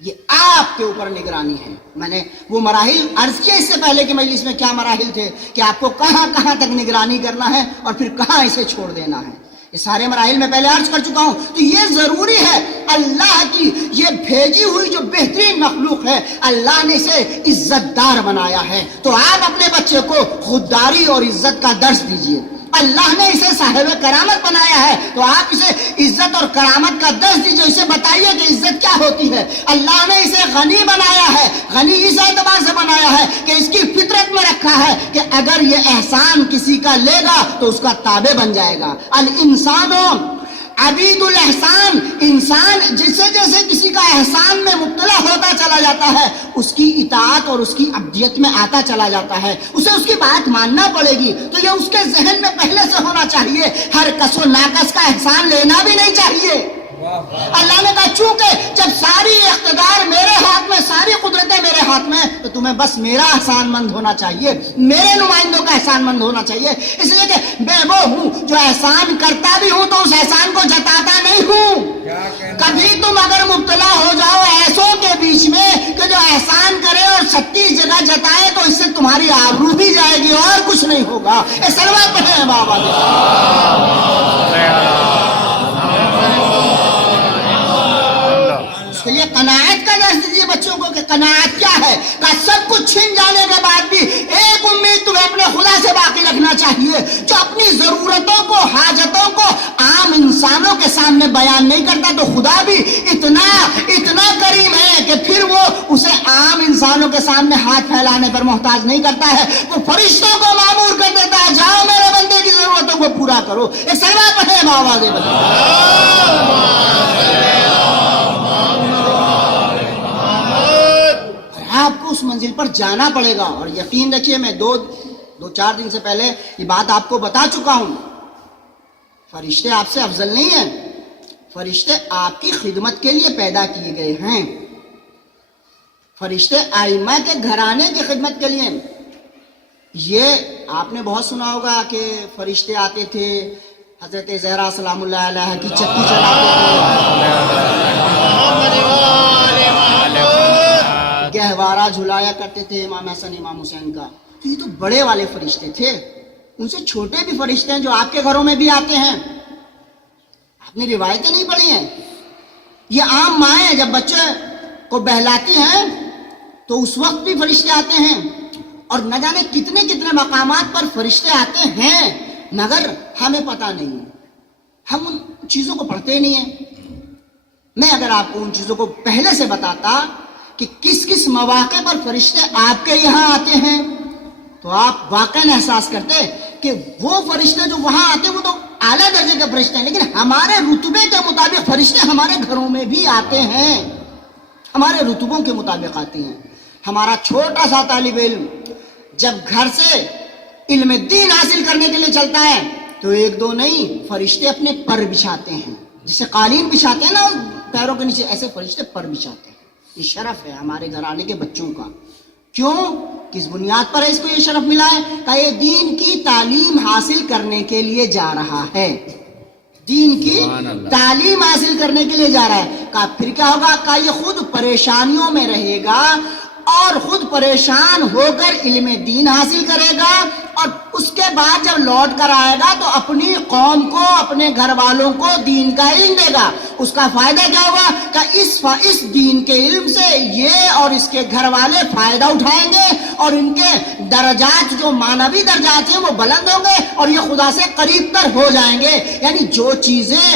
یہ آپ کے اوپر نگرانی ہے۔ میں نے وہ مراحل عرض کیا اس سے پہلے کہ مجلس میں کیا مراحل تھے، کہ آپ کو کہاں کہاں تک نگرانی کرنا ہے اور پھر کہاں اسے چھوڑ دینا ہے، یہ سارے مراحل میں پہلے عرض کر چکا ہوں۔ تو یہ ضروری ہے، اللہ کی یہ بھیجی ہوئی جو بہترین مخلوق ہے، اللہ نے اسے عزت دار بنایا ہے، تو آپ اپنے بچے کو خودداری اور عزت کا درس دیجئے۔ اللہ نے اسے صاحب کرامت بنایا ہے تو آپ اسے عزت اور کرامت کا درس دیجئے، اسے بتائیے کہ عزت کیا ہوتی ہے۔ اللہ نے اسے غنی بنایا ہے، غنی اس اعتبار سے بنایا ہے کہ اس کی فطرت میں رکھا ہے کہ اگر یہ احسان کسی کا لے گا تو اس کا تابع بن جائے گا۔ الانسان عبید الاحسان، انسان جیسے جیسے کسی کا احسان میں مبتلا ہوتا چلا جاتا ہے اس کی اطاعت اور اس کی عبدیت میں آتا چلا جاتا ہے، اسے اس کی بات ماننا پڑے گی۔ تو یہ اس کے ذہن میں پہلے سے ہونا چاہیے، ہر کس و ناقص کا احسان لینا بھی نہیں چاہیے۔ اللہ نے کہا چونکہ جب ساری اقتدار میرے ہاتھ میں، ساری قدرتیں میرے ہاتھ میں، تو تمہیں بس میرا احسان مند ہونا چاہیے، میرے نمائندوں کا احسان مند ہونا چاہیے، اس لیے کہ میں وہ ہوں جو احسان کرتا بھی ہوں تو اس احسان کو جتاتا نہیں ہوں۔ کبھی تم اگر مبتلا ہو جاؤ ایسوں کے بیچ میں کہ جو احسان کرے اور 36 جگہ جتائے تو اس سے تمہاری آبرو بھی جائے گی اور کچھ نہیں ہوگا۔ اے سلوات پڑھیں بابا دے۔ اس کے لیے قناعت کا درس دیجیے بچوں کو کہ قناعت کیا ہے، کہ سب کچھ چھن جانے کے بعد بھی ایک امید تمہیں اپنے خدا سے باقی رکھنا چاہیے، جو اپنی ضرورتوں کو، حاجتوں انسانوں کے سامنے بیان نہیں کرتا تو خدا بھی اتنا کریم ہے کہ پھر وہ اسے عام انسانوں کے سامنے ہاتھ پھیلانے پر محتاج نہیں کرتا ہے، وہ فرشتوں کو مامور کر دیتا ہے، جاؤ میرے بندے کی ضرورتوں کو پورا کرو۔ ایک سلوات پڑھیں آواز آپ کو اس منزل پر جانا پڑے گا۔ اور یقین رکھیے میں دو چار دن سے پہلے یہ بات آپ کو بتا چکا ہوں، فرشتے آپ سے افضل نہیں ہیں، فرشتے آپ کی خدمت کے لیے پیدا کیے گئے ہیں، فرشتے ائمہ کے گھرانے کی خدمت کے لیے۔ یہ آپ نے بہت سنا ہوگا کہ فرشتے آتے تھے حضرت زہرا سلام اللہ علیہ کی چکی چلاتے تھے، گہوارہ جھلایا کرتے تھے امام حسن امام حسین کا۔ تو یہ تو بڑے والے فرشتے تھے، ان سے چھوٹے بھی فرشتے ہیں جو آپ کے گھروں میں بھی آتے ہیں۔ آپ نے روایتیں نہیں پڑھی ہیں، یہ عام مائیں جب بچے کو بہلاتی ہیں تو اس وقت بھی فرشتے آتے ہیں، اور نہ جانے کتنے کتنے مقامات پر فرشتے آتے ہیں، مگر ہمیں پتہ نہیں ہے، ہم ان چیزوں کو پڑھتے نہیں ہیں۔ میں اگر آپ کو ان چیزوں کو پہلے سے بتاتا کہ کس کس مواقع پر فرشتے آپ کے یہاں آتے ہیں تو آپ واقعاً احساس کرتے کہ وہ فرشتے جو وہاں آتے ہیں وہ تو اعلیٰ درجے کے فرشتے ہیں، لیکن ہمارے رتبے کے مطابق فرشتے ہمارے گھروں میں بھی آتے ہیں، ہمارے رتبوں کے مطابق آتے ہیں۔ ہمارا چھوٹا سا طالب علم جب گھر سے علم دین حاصل کرنے کے لیے چلتا ہے تو ایک دو نہیں، فرشتے اپنے پر بچھاتے ہیں، جسے قالین بچھاتے ہیں نا پیروں کے نیچے، ایسے فرشتے پر بچھاتے ہیں۔ یہ شرف ہے ہمارے گھرانے کے بچوں کا۔ کیوں؟ کس بنیاد پر اس کو یہ شرف ملا ہے؟ کہ یہ دین کی تعلیم حاصل کرنے کے لیے جا رہا ہے، دین کی تعلیم حاصل کرنے کے لیے جا رہا ہے۔ کہ پھر کیا ہوگا؟ کہ یہ خود پریشانیوں میں رہے گا اور خود پریشان ہو کر علم دین حاصل کرے گا، اور اس کے بعد جب لوٹ کر آئے گا تو اپنی قوم کو، اپنے گھر والوں کو دین کا علم دے گا۔ اس کا فائدہ کیا ہوگا؟ کہ اس دین کے علم سے یہ اور اس کے گھر والے فائدہ اٹھائیں گے، اور ان کے درجات جو معنوی درجات ہیں وہ بلند ہوں گے، اور یہ خدا سے قریب تر ہو جائیں گے۔ یعنی جو چیزیں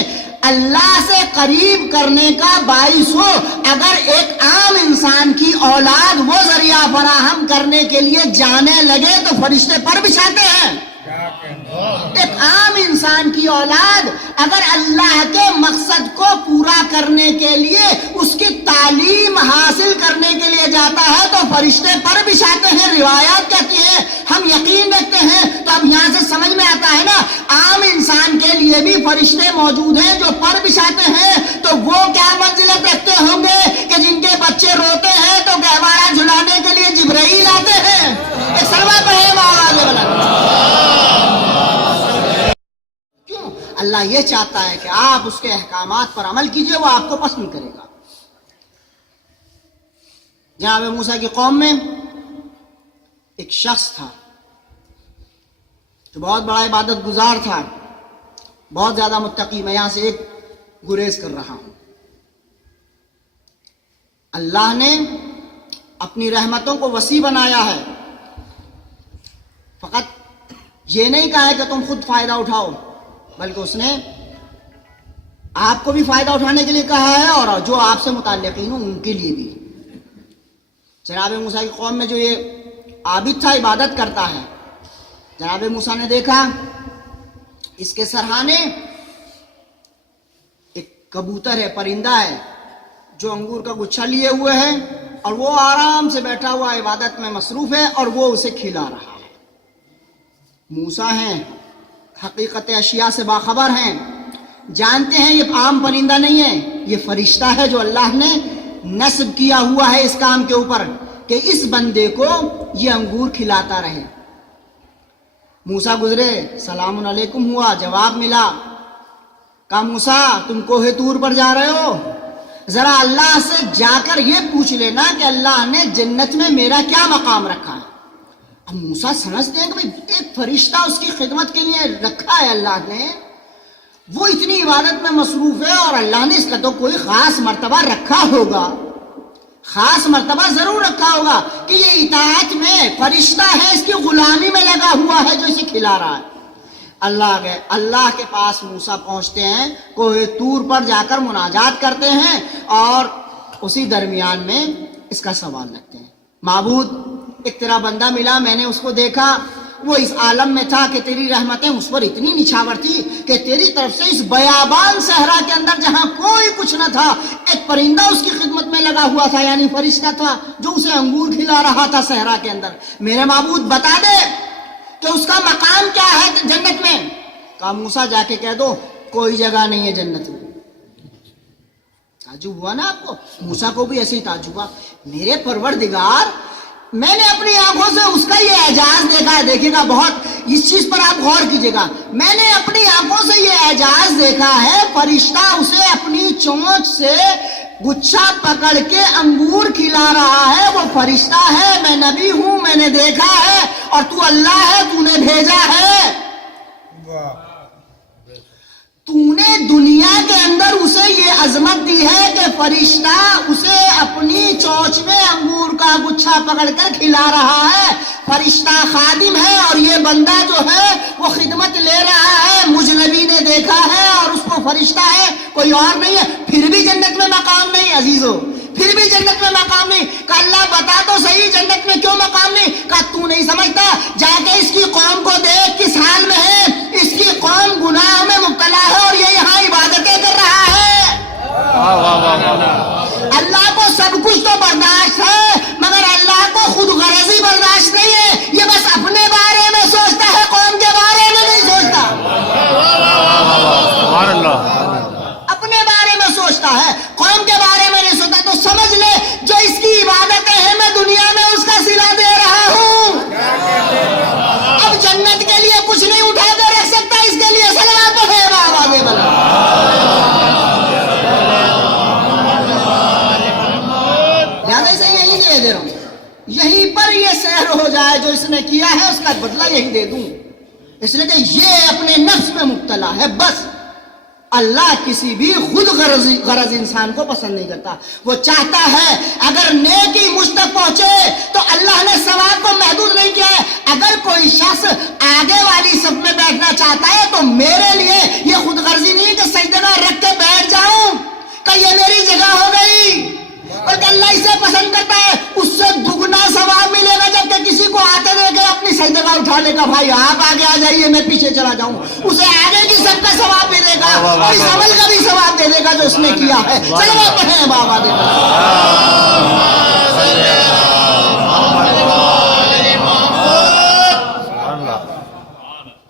اللہ سے قریب کرنے کا باعث ہو، اگر ایک عام انسان کی اولاد وہ ذریعہ فراہم کرنے کے لیے جانے لگے تو فرشتے پر بچھاتے ہیں۔ ایک عام انسان کی اولاد اگر اللہ کے مقصد کو پورا کرنے کے لیے اس کی تعلیم حاصل کرنے کے لیے جاتا ہے تو فرشتے پر بچھاتے ہیں۔ روایات کہتی ہیں، ہم یقین رکھتے ہیں، تو اب یہاں سے سمجھ میں آتا ہے نا، عام انسان کے لیے بھی فرشتے موجود ہیں جو پر بچھاتے ہیں، تو وہ کیا منزلت رکھتے ہوں گے کہ جن کے بچے روتے ہیں تو گہوارہ جھلانے کے لیے جبرائیل آتے ہیں۔ ایک سلوات پڑھیں آواز بلند۔ اللہ یہ چاہتا ہے کہ آپ اس کے احکامات پر عمل کیجئے، وہ آپ کو پسند کرے گا۔ جناب موسیٰ کی قوم میں ایک شخص تھا جو بہت بڑا عبادت گزار تھا، بہت زیادہ متقی۔ میں یہاں سے ایک گریز کر رہا ہوں۔ اللہ نے اپنی رحمتوں کو وسیع بنایا ہے، فقط یہ نہیں کہا ہے کہ تم خود فائدہ اٹھاؤ، بلکہ اس نے آپ کو بھی فائدہ اٹھانے کے لیے کہا ہے، اور جو آپ سے متعلقین ہوں ان کے لیے بھی۔ جناب موسیٰ کی قوم میں جو یہ عابد تھا، عبادت کرتا ہے، جناب موسیٰ نے دیکھا اس کے سرہانے ایک کبوتر ہے، پرندہ ہے، جو انگور کا گچھا لیے ہوئے ہے، اور وہ آرام سے بیٹھا ہوا عبادت میں مصروف ہے، اور وہ اسے کھلا رہا ہے۔ موسیٰ ہیں، حقیقت اشیاء سے باخبر ہیں، جانتے ہیں یہ عام پرندہ نہیں ہے، یہ فرشتہ ہے جو اللہ نے نصب کیا ہوا ہے اس کام کے اوپر کہ اس بندے کو یہ انگور کھلاتا رہے۔ موسیٰ گزرے، سلام علیکم ہوا، جواب ملا۔ کہا موسیٰ تم کوہ طور پر جا رہے ہو، ذرا اللہ سے جا کر یہ پوچھ لینا کہ اللہ نے جنت میں میرا کیا مقام رکھا ہے۔ اب موسیٰ سمجھتے ہیں کہ ایک فرشتہ اس کی خدمت کے لیے رکھا ہے اللہ نے، وہ اتنی عبادت میں مصروف ہے، اور اللہ نے اس کا تو کوئی خاص مرتبہ رکھا ہوگا، خاص مرتبہ ضرور رکھا ہوگا کہ یہ اطاعت میں فرشتہ ہے، اس کی غلامی میں لگا ہوا ہے جو اسے کھلا رہا ہے۔ اللہ گئے، اللہ کے پاس موسیٰ پہنچتے ہیں، کوہ طور پر جا کر مناجات کرتے ہیں اور اسی درمیان میں اس کا سوال رکھتے ہیں، معبود ایک تیرا بندہ ملا، میں نے اس کو دیکھا، وہ اس عالم میں تھا کہ تیری رحمتیں اس پر اتنی نچھاور تھی کہ تیری طرف سے اس بیابان صحرا کے اندر جہاں کوئی کچھ نہ تھا ایک پرندہ اس کی خدمت میں لگا ہوا تھا، یعنی فرشتہ تھا جو اسے انگور کھلا رہا تھا صحرا کے اندر، میرے معبود بتا دے کہ اس کا مقام کیا ہے جنت میں۔ کہا موسیٰ جا کے کہہ دو کوئی جگہ نہیں ہے جنت میں۔ تعجب ہوا نا آپ کو؟ موسیٰ کو بھی ایسے ہی تعجب ہوا، میرے پروردگار میں نے اپنی آنکھوں سے اس کا یہ اعجاز دیکھا ہے، دیکھے گا بہت اس چیز پر آپ غور کیجئے گا، میں نے اپنی آنکھوں سے یہ اعجاز دیکھا ہے، فرشتہ اسے اپنی چونچ سے گچھا پکڑ کے انگور کھلا رہا ہے، وہ فرشتہ ہے، میں نبی ہوں، میں نے دیکھا ہے، اور تو اللہ ہے، تو نے بھیجا ہے، تو نے دنیا کے اندر اسے یہ عظمت دی ہے کہ فرشتہ اسے اپنی چونچ میں انگور کا گچھا پکڑ کر کھلا رہا ہے، فرشتہ خادم ہے اور یہ بندہ جو ہے وہ خدمت لے رہا ہے، مجھ نبی نے دیکھا ہے اور اس کو فرشتہ ہے، کوئی اور نہیں ہے، پھر بھی جنت میں مقام نہیں عزیزو، پھر بھی جنت میں مقام نہیں۔ کہ اللہ بتا تو صحیح جنت میں کیوں مقام نہیں؟ کہ تو نہیں سمجھتا، جا کے اس کی قوم کو دیکھ کس حال میں ہے، اس کی قوم گناہ میں مبتلا ہے اور یہ یہاں عبادتیں کر رہا ہے۔ اللہ کو سب کچھ تو برداشت ہے مگر اللہ کو خود غرضی برداشت نہیں ہے، یہ بس اپنے بارے میں سوچتا ہے، قوم کے بارے میں نہیں سوچتا، اپنے بارے میں سوچتا ہے، قوم کے بارے میں نہیں سوچتا۔ تو سمجھ لے جو اس کی عبادتیں ہیں میں دنیا میں اس کا صلہ دے رہا ہوں، اب جنت کے لیے کچھ نہیں اٹھا کے رکھ سکتا، اس کے لیے صلوات پڑھے آگے بڑھا۔ لہذا سے یہی دے رہا ہوں، یہیں پر یہ سحر ہو جائے جو اس نے کیا ہے اس کا بدلہ یہی دے دوں، اس لیے کہ یہ اپنے نفس میں مبتلا ہے بس۔ اللہ کسی بھی خود غرض انسان کو پسند نہیں کرتا، وہ چاہتا ہے اگر نیکی مجھ تک پہنچے تو اللہ نے ثواب کو محدود نہیں کیا ہے، اگر کوئی شخص آگے والی صف میں بیٹھنا چاہتا ہے تو میرے لیے یہ خود غرضی نہیں کہ سجدے میں رکھ کے بیٹھ جاؤں کہ یہ میری جگہ ہو گئی، بلکہ اللہ اسے پسند کرتا ہے، اس سے دگنا ثواب ملے گا جبکہ کسی کو آتے دیکھے اپنی سجدے کا اٹھا لے گا، بھائی آپ آگے آ جائیے میں پیچھے چلا جاؤں، اسے آگے کی سب کا ثواب ملے گا اور اس عمل کا بھی ثواب دے دے گا جو اس نے کیا ہے۔ چلو پڑھیں بابا دے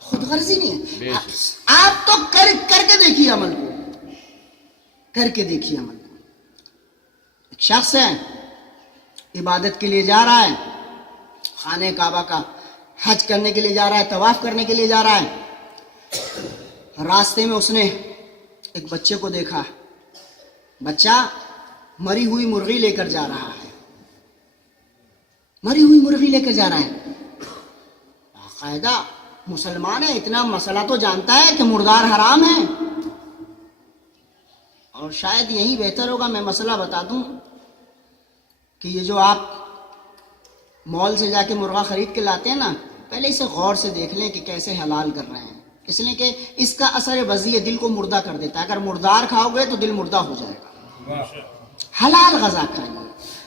خود غرضی نہیں ہے، آپ تو کر کے دیکھیے عمل کو، کر کے دیکھیے عمل کو۔ ایک شخص ہے عبادت کے لیے جا رہا ہے، خانہ کعبہ کا حج کرنے کے لیے جا رہا ہے، طواف کرنے کے لیے جا رہا ہے، راستے میں اس نے ایک بچے کو دیکھا، بچہ مری ہوئی مرغی لے کر جا رہا ہے، مری ہوئی مرغی لے کر جا رہا ہے، باقاعدہ مسلمان ہے، اتنا مسئلہ تو جانتا ہے کہ مردار حرام ہے، اور شاید یہی بہتر ہوگا میں مسئلہ بتا دوں کہ یہ جو آپ مال سے جا کے مرغا خرید کے لاتے ہیں نا، پہلے اسے غور سے دیکھ لیں کہ کیسے حلال کر رہے ہیں، اس لیے کہ اس کا اثر وضعی دل کو مردہ کر دیتا ہے، اگر مردار کھاؤ گے تو دل مردہ ہو جائے گا۔ حلال غذا کھائیے،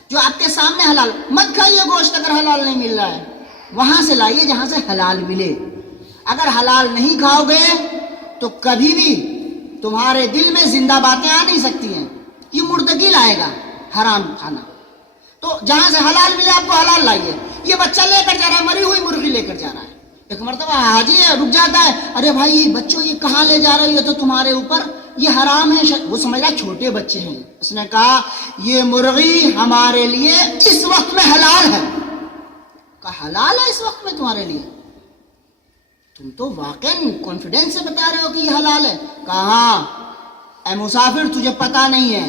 جو آپ کے سامنے حلال، مت کھائیے گوشت اگر حلال نہیں مل رہا ہے، وہاں سے لائیے جہاں سے حلال ملے، اگر حلال نہیں کھاؤ گے تو کبھی بھی تمہارے دل میں زندہ باتیں آ نہیں سکتی ہیں، یہ مردگی لائے گا حرام کھانا، تو جہاں سے حلال ملے آپ کو حلال لائیے۔ یہ بچہ لے کر جا رہا ہے، مری ہوئی مرغی لے کر جا رہا ہے، ایک مرتبہ حاجی ہے رک جاتا ہے، ارے بھائی بچوں یہ کہاں لے جا رہے ہو، یہ تو تمہارے اوپر یہ حرام ہے، وہ سمجھ رہا چھوٹے بچے ہیں، اس نے کہا یہ مرغی ہمارے لیے اس وقت میں حلال ہے، کہا حلال ہے اس وقت میں تمہارے لیے، تم تو واقعی کانفیڈنس سے بتا رہے ہو کہ یہ حلال ہے، کہاں اے مسافر تجھے پتا نہیں ہے،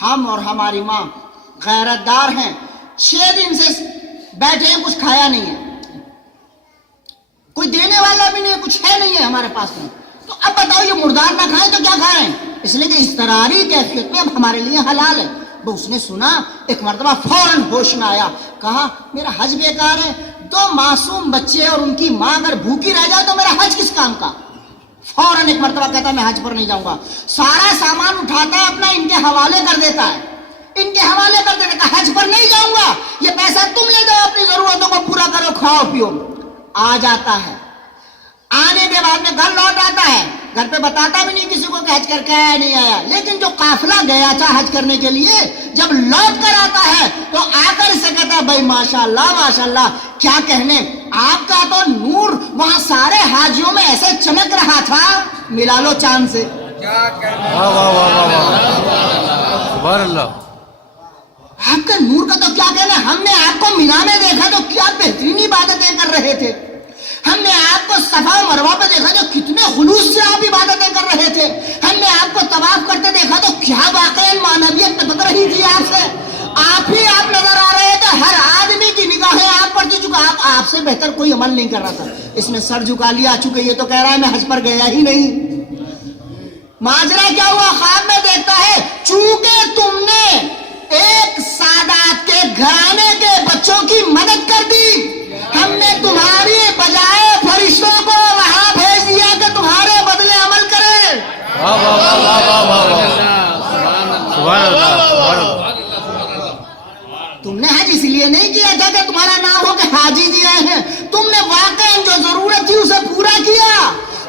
ہم اور ہماری ماں غیرت دار ہیں، 6 دن سے بیٹھے ہیں، کچھ کھایا نہیں ہے، کوئی دینے والا بھی نہیں ہے، کچھ ہے نہیں ہے ہمارے پاس میں، تو اب بتاؤ یہ مردار نہ کھائیں تو کیا کھائیں، اس لیے کہ اضطراری کیفیت میں اب ہمارے لیے حلال ہے۔ وہ اس نے سنا، ایک مرتبہ فوراً ہوش میں آیا، کہا میرا حج بیکار ہے، دو معصوم بچے اور ان کی ماں اگر بھوکی رہ جائے تو میرا حج کس کام کا؟ فوراً ایک مرتبہ کہتا ہے میں حج پر نہیں جاؤں گا. سارا سامان اٹھاتا ہے اپنا ان کے حوالے کر دیتا ہے, ان کے حوالے کر دیتا ہے, حج پر نہیں جاؤں گا, یہ پیسہ تم لے جاؤ, اپنی ضرورتوں کو پورا کرو, کھاؤ پیو. آ جاتا ہے, آنے کے بعد میں گھر لوٹ آتا ہے, گھر پہ بتاتا بھی نہیں کسی کو کہ حج کر کے آیا نہیں آیا. لیکن جو قافلہ گیا تھا حج کرنے کے لیے جب لوٹ کر آتا ہے تو آ کر اسے کہتا ہے بھائی ماشاءاللہ کیا کہنے, آپ کا تو نور وہاں سارے حاجیوں میں ایسے چمک رہا تھا, ملا لو چاند سے. سبحان اللہ. آپ کے نور کا تو کیا کہنا, ہم نے آپ کو مینا میں دیکھا تو کیا بہترین عبادتیں کر رہے تھے, ہم نے آپ کو صفا و مروہ پہ دیکھا تو کتنے خلوص سے آپ عبادتیں کر رہے تھے, ہم نے آپ کو طواف کرتے دیکھا تو کیا واقعی معنویت ٹپک رہی تھی آپ سے, آپ ہی آپ نظر آ رہے تھے, ہر آدمی کی نگاہیں آپ پر تھی, چکا آپ سے بہتر کوئی عمل نہیں کر رہا تھا. اس نے سر جھکا لیا, چونکہ یہ تو کہہ رہا ہے میں حج پر گیا ہی نہیں. ماجرا کیا ہوا, خواب میں دیکھتا ہے چونکہ تم نے ایک سادات کے گھرانے کے بچوں کی مدد کر دی, ہم نے تمہاری بجائے فرشتوں کو وہاں بھیج دیا کہ تمہارے بدلے عمل کرے. تم نے حج اس لیے نہیں کیا تھا کہ تمہارا نام ہو کہ حاجی جی آئے ہیں, تم نے واقعی جو ضرورت تھی اسے پورا کیا,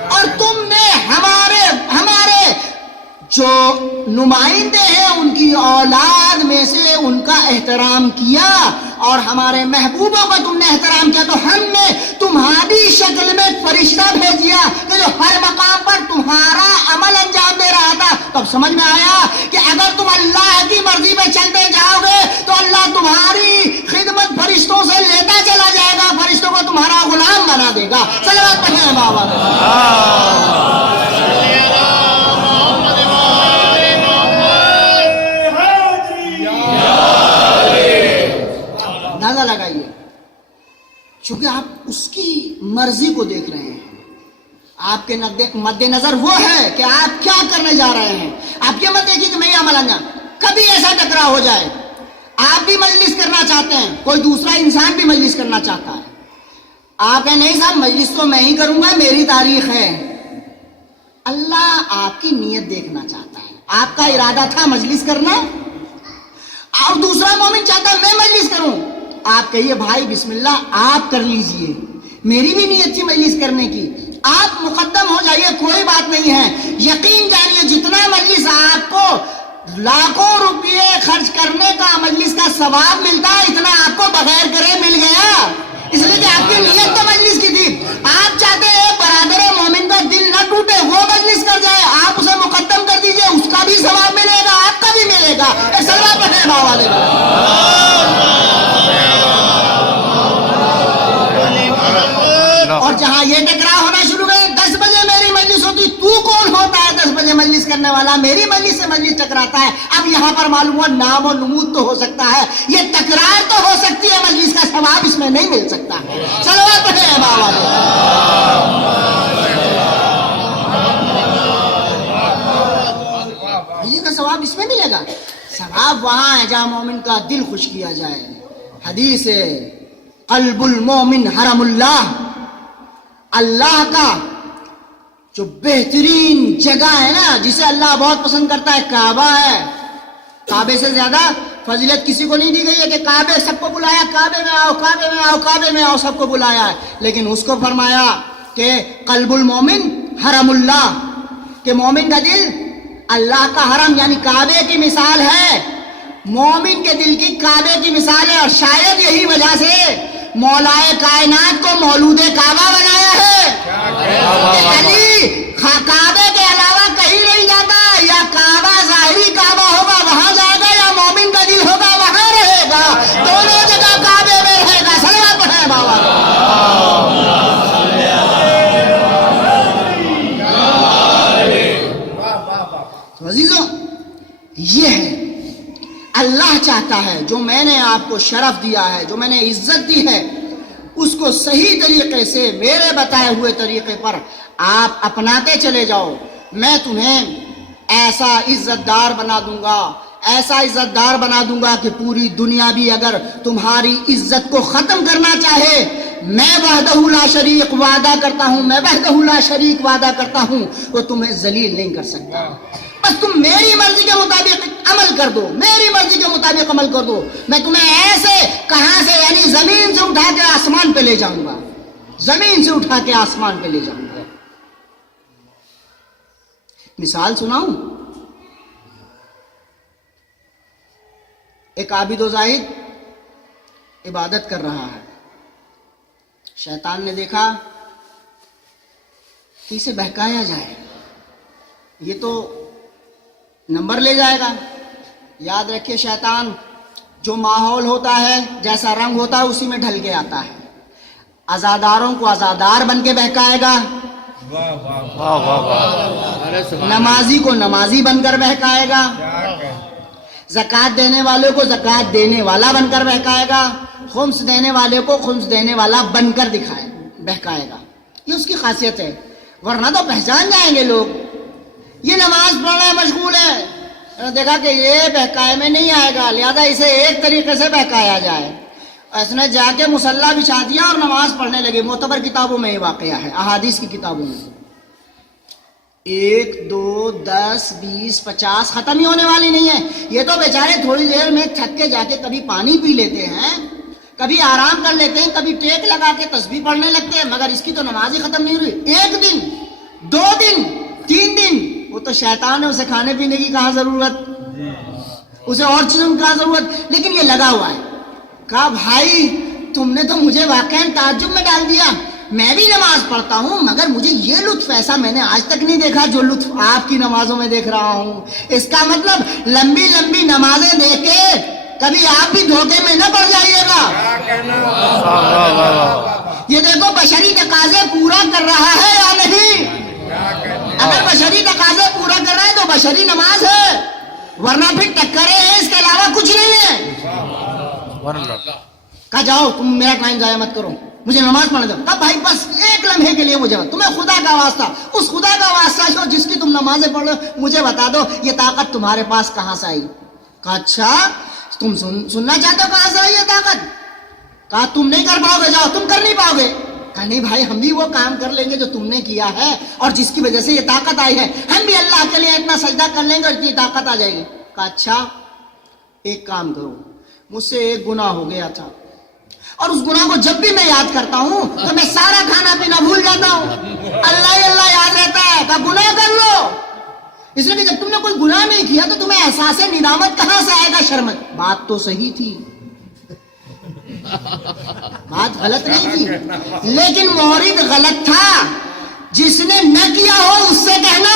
اور تم نے ہمارے جو نمائندے ہیں ان کی اولاد میں سے ان کا احترام کیا, اور ہمارے محبوبوں کا تم نے احترام کیا, تو ہم نے تمہاری شکل میں فرشتہ بھیج دیا کہ جو ہر مقام پر تمہارا عمل انجام دے رہا تھا. تو اب سمجھ میں آیا کہ اگر تم اللہ کی مرضی میں چلتے جاؤ گے تو اللہ تمہاری خدمت فرشتوں سے لیتا چلا جائے گا, فرشتوں کو تمہارا غلام بنا دے گا. صلوات پڑھیں بابا. اندازہ لگائیے, چونکہ آپ اس کی مرضی کو دیکھ رہے ہیں, آپ کے مد نظر وہ ہے کہ آپ کیا کرنے جا رہے ہیں. آپ یہ مت دیکھیے کہ میں یہ عمل انجام, کبھی ایسا ٹکراؤ ہو جائے, آپ بھی مجلس کرنا چاہتے ہیں, کوئی دوسرا انسان بھی مجلس کرنا چاہتا ہے, آپ کہیں نہیں صاحب مجلس تو میں ہی کروں گا, میری تاریخ ہے. اللہ آپ کی نیت دیکھنا چاہتا ہے, آپ کا ارادہ تھا مجلس کرنا, اور دوسرا مومن چاہتا ہے میں مجلس کروں. آپ کہیے بھائی بسم اللہ آپ کر لیجئے, میری بھی نیت تھی مجلس کرنے کی, آپ مقدم ہو جائیے, کوئی بات نہیں ہے. یقین جانیے جتنا مجلس آپ کو لاکھوں روپئے خرچ کرنے کا مجلس کا ثواب ملتا ہے, اتنا آپ کو بغیر کرے مل گیا, اس لیے کہ آپ کی نیت تو مجلس کی تھی. آپ چاہتے ہیں برادر مومن کا دل نہ ٹوٹے, وہ مجلس کر جائے, آپ اسے مقدم کر دیجئے, اس کا بھی ثواب ملے گا, آپ کا بھی ملے گا. سلام پڑھیں بابا والے. اور جہاں یہ ٹکراؤ ہونا شروع ہوئے, 10 بجے میری مجلس ہوتی, تو کون ہوتا ہے 10 بجے مجلس کرنے والا, میری مجلس سے مجلس ٹکراتا ہے. اب یہاں پر معلوم ہوا نام و نمود تو ہو سکتا ہے, یہ تکرار تو ہو سکتی ہے, مجلس کا ثواب اس میں نہیں مل سکتا ہے. صلوات پڑھیں ہیں بابا. مجلس کا ثواب اس میں ملے گا, ثواب وہاں ہے جہاں مومن کا دل خوش کیا جائے. حدیث ہے قلب المومن حرم اللہ, اللہ کا جو بہترین جگہ ہے نا جسے اللہ بہت پسند کرتا ہے کعبہ ہے. کعبے سے زیادہ فضیلت کسی کو نہیں دی گئی ہے کہ کعبے سب کو بلایا, کعبے میں آؤ کعبے میں آؤ کعبے میں آؤ, سب کو بلایا ہے, لیکن اس کو فرمایا کہ قلب المومن حرم اللہ, کہ مومن کا دل اللہ کا حرم یعنی کعبے کی مثال ہے. مومن کے دل کی کعبے کی مثال ہے, اور شاید یہی وجہ سے مولائے کائنات کو مولود کعبہ بنایا ہے. علی کعبے کے علاوہ کہیں نہیں جاتا, یا کعبہ ظاہری کعبہ ہوگا وہاں جائے گا, یا مومن کا دل ہوگا وہاں رہے گا, دونوں جگہ کعبے میں رہے گا. صلوات پڑھیں بابا. تو عزیزوں یہ ہے اللہ چاہتا ہے جو میں نے آپ کو شرف دیا ہے, جو میں نے عزت دی ہے, اس کو صحیح طریقے سے میرے بتائے ہوئے طریقے پر آپ اپناتے چلے جاؤ. میں تمہیں ایسا عزت دار بنا دوں گا, ایسا عزت دار بنا دوں گا کہ پوری دنیا بھی اگر تمہاری عزت کو ختم کرنا چاہے, میں وحدہ لا شریک وعدہ کرتا ہوں، میں وحدہ لا شریک وعدہ کرتا ہوں، وہ تمہیں ذلیل نہیں کر سکتا۔ بس تم میری مرضی کے مطابق عمل کر دو، میری مرضی کے مطابق عمل کر دو، میں تمہیں ایسے کہاں سے یعنی زمین سے اٹھا کے آسمان پہ لے جاؤں گا، زمین سے اٹھا کے آسمان پہ لے جاؤں گا۔ مثال سناؤں، ایک عابد و زاہد عبادت کر رہا ہے، شیطان نے دیکھا کہ اسے بہکایا جائے، یہ تو نمبر لے جائے گا۔ یاد رکھیے شیطان جو ماحول ہوتا ہے، جیسا رنگ ہوتا ہے اسی میں ڈھل کے آتا ہے۔ عزاداروں کو عزادار بن کے بہکائے گا، واہ واہ واہ، نمازی کو نمازی بن کر بہکائے گا، زکوٰۃ دینے والے کو زکوٰۃ دینے والا بن کر بہکائے گا، خمس دینے والے کو خمس دینے والا بن کر بہکائے گا۔ یہ اس کی خاصیت ہے، ورنہ تو پہچان جائیں گے لوگ یہ نماز پڑھنے مشغول ہے، دیکھا کہ یہ بہکائے میں نہیں آئے گا، لہذا اسے ایک طریقے سے بہکایا جائے۔ اس نے جا کے مصلی بچھا دیا اور نماز پڑھنے لگے۔ معتبر کتابوں میں یہ واقعہ ہے، احادیث کی کتابوں میں 1 2 10 20 50 ختم ہی ہونے والی نہیں ہے۔ یہ تو بیچارے تھوڑی دیر میں تھک کے جا کے کبھی پانی پی لیتے ہیں، کبھی آرام کر لیتے ہیں، کبھی ٹیک لگا کے تسبیح پڑھنے لگتے ہیں، مگر اس کی تو نماز ہی ختم نہیں ہوئی۔ 1 دن 2 دن 3 دن، وہ تو شیطان ہے، اسے کھانے پینے کی کہاں ضرورت، اسے اور چیزوں کی کہاں ضرورت، لیکن یہ لگا ہوا ہے۔ کہا بھائی تم نے تو مجھے واقعاً تعجب میں ڈال دیا، میں بھی نماز پڑھتا ہوں مگر مجھے یہ لطف ایسا میں نے آج تک نہیں دیکھا جو لطف آپ کی نمازوں میں دیکھ رہا ہوں۔ اس کا مطلب لمبی لمبی نمازیں دیکھ کے کبھی آپ بھی دھوکے میں نہ پڑ جائیے گا۔ یہ دیکھو بشری تقاضے پورا کر رہا ہے یا نہیں؟ اگر بشری تقاضے پورا کر رہا ہے تو بشری نماز ہے، ورنہ پھر ٹکرے ہیں، اس کے علاوہ کچھ نہیں ہے۔ کہا جاؤ تم میرا ٹائم ضائع مت کرو، مجھے نماز پڑھنے دو۔ اب بھائی بس ایک لمحے کے لیے مجھے تمہیں خدا کا واسطہ، اس خدا کا واسطہ جو جس کی تم نمازیں پڑھ رہے ہو، مجھے بتا دو یہ طاقت تمہارے پاس کہاں سے آئی؟ کہا اچھا تم سننا چاہتے ہو کہاں سے آئی یہ طاقت؟ کہا تم نہیں کر پاؤ گے، جاؤ تم کر نہیں پاؤ گے۔ کہا نہیں بھائی ہم بھی وہ کام کر لیں گے جو تم نے کیا ہے اور جس کی وجہ سے یہ طاقت آئی ہے، ہم بھی اللہ کے لیے اتنا سجدہ کر لیں گے اور اتنی طاقت آ جائے گی۔ کہا اچھا ایک کام کرو، مجھ سے ایک گناہ ہو گیا تھا اور اس گناہ کو جب بھی میں یاد کرتا ہوں تو میں سارا کھانا پینا بھول جاتا ہوں، اللہ ہی اللہ یاد رہتا ہے۔ کہا گناہ کر لو، اس لیے کہ جب تم نے کوئی گناہ نہیں کیا تو تمہیں احساس ندامت کہاں سے آئے گا، شرمت۔ بات تو صحیح تھی، بات غلط نہیں تھی، لیکن مورد غلط تھا۔ جس نے نہ کیا ہو اس سے کہنا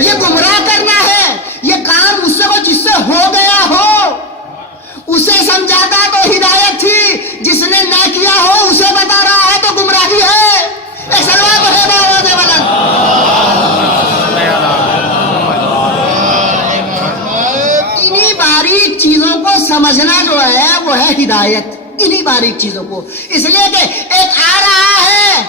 یہ گمراہ کرنا ہے، یہ کام اس سے ہو جس سے ہو گیا ہو اسے سمجھاتا تو ہدایت تھی، جس نے نہ کیا ہو اسے بتا رہا ہے تو گمراہی ہے۔ ایک سلوات ہے باوجہ والا۔ انہی باریک چیزوں کو سمجھنا جو ہے وہ ہے ہدایت، انہی باریک چیزوں کو۔ اس لیے کہ ایک آ رہا ہے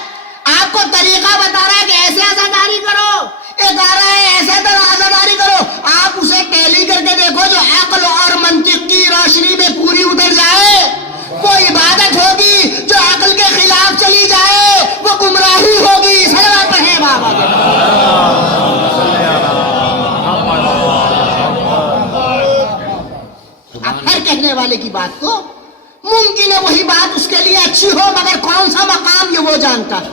آپ کو طریقہ بتا رہا ہے کہ ایسے عزاداری کرو، ایک آ رہا ہے ایسے طرح عزاداری کرو، آپ اسے ٹیلی کر کے دیکھو جو عقل اور منطق کی روشنی میں پوری اتر جائے وہ عبادت ہوگی، جو عقل کے خلاف چلی جائے وہ گمراہی ہوگی۔ صلوات پڑھیں بابا۔ اب ہر کہنے والے کی بات کو ممکن ہے وہی بات اس کے لیے اچھی ہو مگر کون سا مقام یہ وہ جانتا ہے،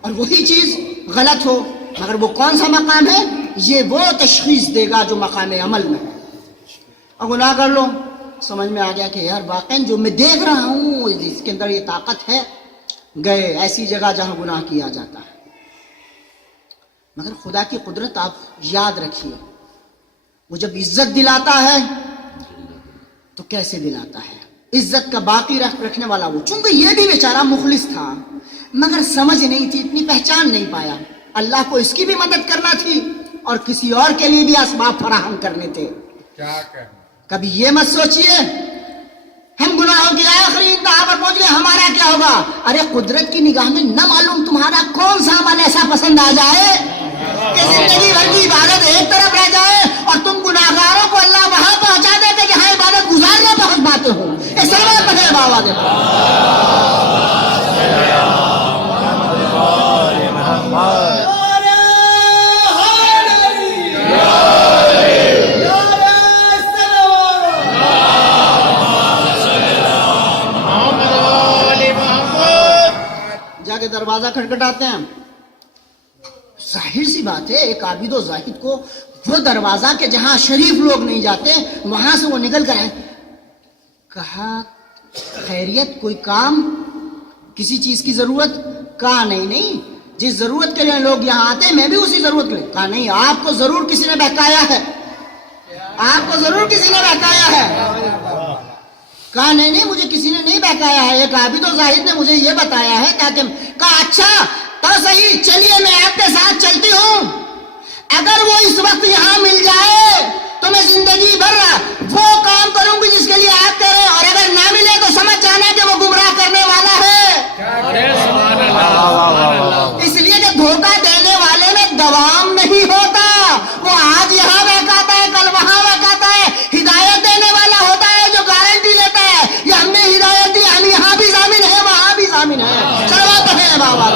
اور وہی چیز غلط ہو مگر وہ کون سا مقام ہے یہ وہ تشخیص دے گا جو مقام عمل میں ہے۔ اب گناہ کر لو، سمجھ میں آ گیا کہ یار واقعی جو میں دیکھ رہا ہوں اس کے اندر یہ طاقت ہے، گئے ایسی جگہ جہاں گناہ کیا جاتا ہے۔ مگر خدا کی قدرت آپ یاد رکھیے، وہ جب عزت دلاتا ہے تو کیسے دلاتا ہے؟ عزت کا باقی رکھنے والا وہ، چونکہ یہ بھی بیچارہ مخلص تھا مگر سمجھ نہیں تھی، اتنی پہچان نہیں پایا۔ اللہ کو اس کی بھی مدد کرنا تھی اور کسی اور کے لیے بھی اسباب فراہم کرنے تھے۔ کبھی یہ مت سوچئے ہم گناہوں کی آخری انتہا پر پہنچ گئے ہمارا کیا ہوگا۔ ارے قدرت کی نگاہ میں نہ معلوم تمہارا کون سا عمل ایسا پسند آ جائے کہ زندگی بھر کی عبادت ایک طرف رہ جائے اور تم گناہگاروں کو اللہ وہاں پہنچا دے کہ یہاں عبادت گزارنا پہنچ پاتے ہو۔ اس سلام پڑھے بابا دے۔ دروازہ کھٹکھٹاتے ہیں. ظاہر سی بات ہے ایک عابد و زاہد کو وہ دروازہ کہ جہاں شریف لوگ نہیں جاتے وہاں سے وہ نکل کر آئے. کہا خیریت کوئی کام کسی چیز کی ضرورت؟ کہا نہیں جس ضرورت کے لیے لوگ یہاں آتے ہیں میں بھی اسی ضرورت کے لیے. کہا نہیں آپ کو ضرور کسی نے بہکایا ہے, آپ کو ضرور کسی نے بہکایا ہے. کہا نہیں مجھے کسی نے نہیں بہکایا ہے, ایک عابد و زاہد نے مجھے یہ بتایا ہے تاکہ. کہا اچھا تو صحیح, چلیے میں آپ کے ساتھ چلتی ہوں. اگر وہ اس وقت یہاں مل جائے تو میں زندگی بھر وہ کام کروں گی جس کے لیے آپ کہہ رہے ہیں, اور اگر نہ ملے تو سمجھ جانا کہ وہ گمراہ کرنے والا ہے. اس لیے کہ دھوکہ دینے والے میں دوام نہیں ہوتا, وہ آج یہاں بہکاتا ہے کل وہاں بہکاتا ہے. ہدایت دینے والا ہوتا ہے جو گارنٹی لیتا ہے یہ ہم نے ہدایت دی, ہم یہاں بھی ضامن ہے وہاں بھی ضامن ہے. چلواتے ہیں بابا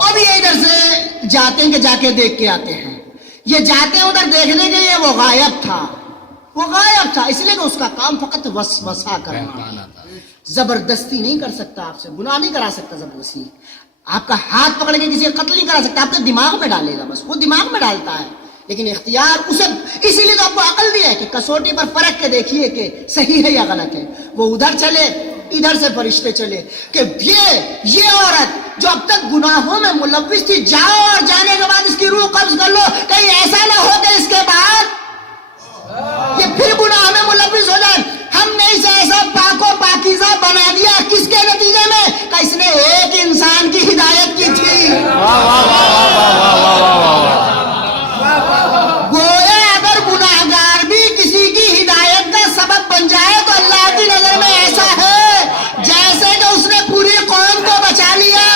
اب یہ ادھر سے جاتے ہیں کہ جا کے دیکھ کے آتے ہیں. یہ جاتے ہیں ادھر دیکھنے کے لیے, وہ غائب تھا, وہ غائب تھا. اس لیے کہ اس کا کام فقط وسوسہ کرنا, زبردستی نہیں کر سکتا, آپ سے گناہ نہیں کرا سکتا زبردستی. آپ کا ہاتھ پکڑ کے کسی کا قتل نہیں کرا سکتا, آپ کے دماغ میں ڈالے گا, بس وہ دماغ میں ڈالتا ہے. لیکن اختیار اسے, اسی لیے تو آپ کو عقل دیا ہے کہ کسوٹی پر پرکھ کے دیکھیے کہ صحیح ہے یا غلط ہے. وہ ادھر چلے ادھر سے فرشتے چلے کہ یہ عورت جو اب تک گناہوں میں ملوث تھی, جاؤ اور جانے کے بعد اس کی روح قبض کر لو, کہیں ایسا نہ ہو کہ اس کے بعد یہ پھر گناہ میں ملوث ہو جائے. ہم نے اسے ایسا پاک و پاکیزہ بنا دیا, کس کے نتیجے میں؟ کہ اس نے ایک انسان کی ہدایت کی تھی. گویا اگر گناہگار بھی کسی کی ہدایت کا سبب بن جائے تو اللہ کی نظر میں ایسا ہے جیسے کہ اس نے پوری قوم کو بچا لیا,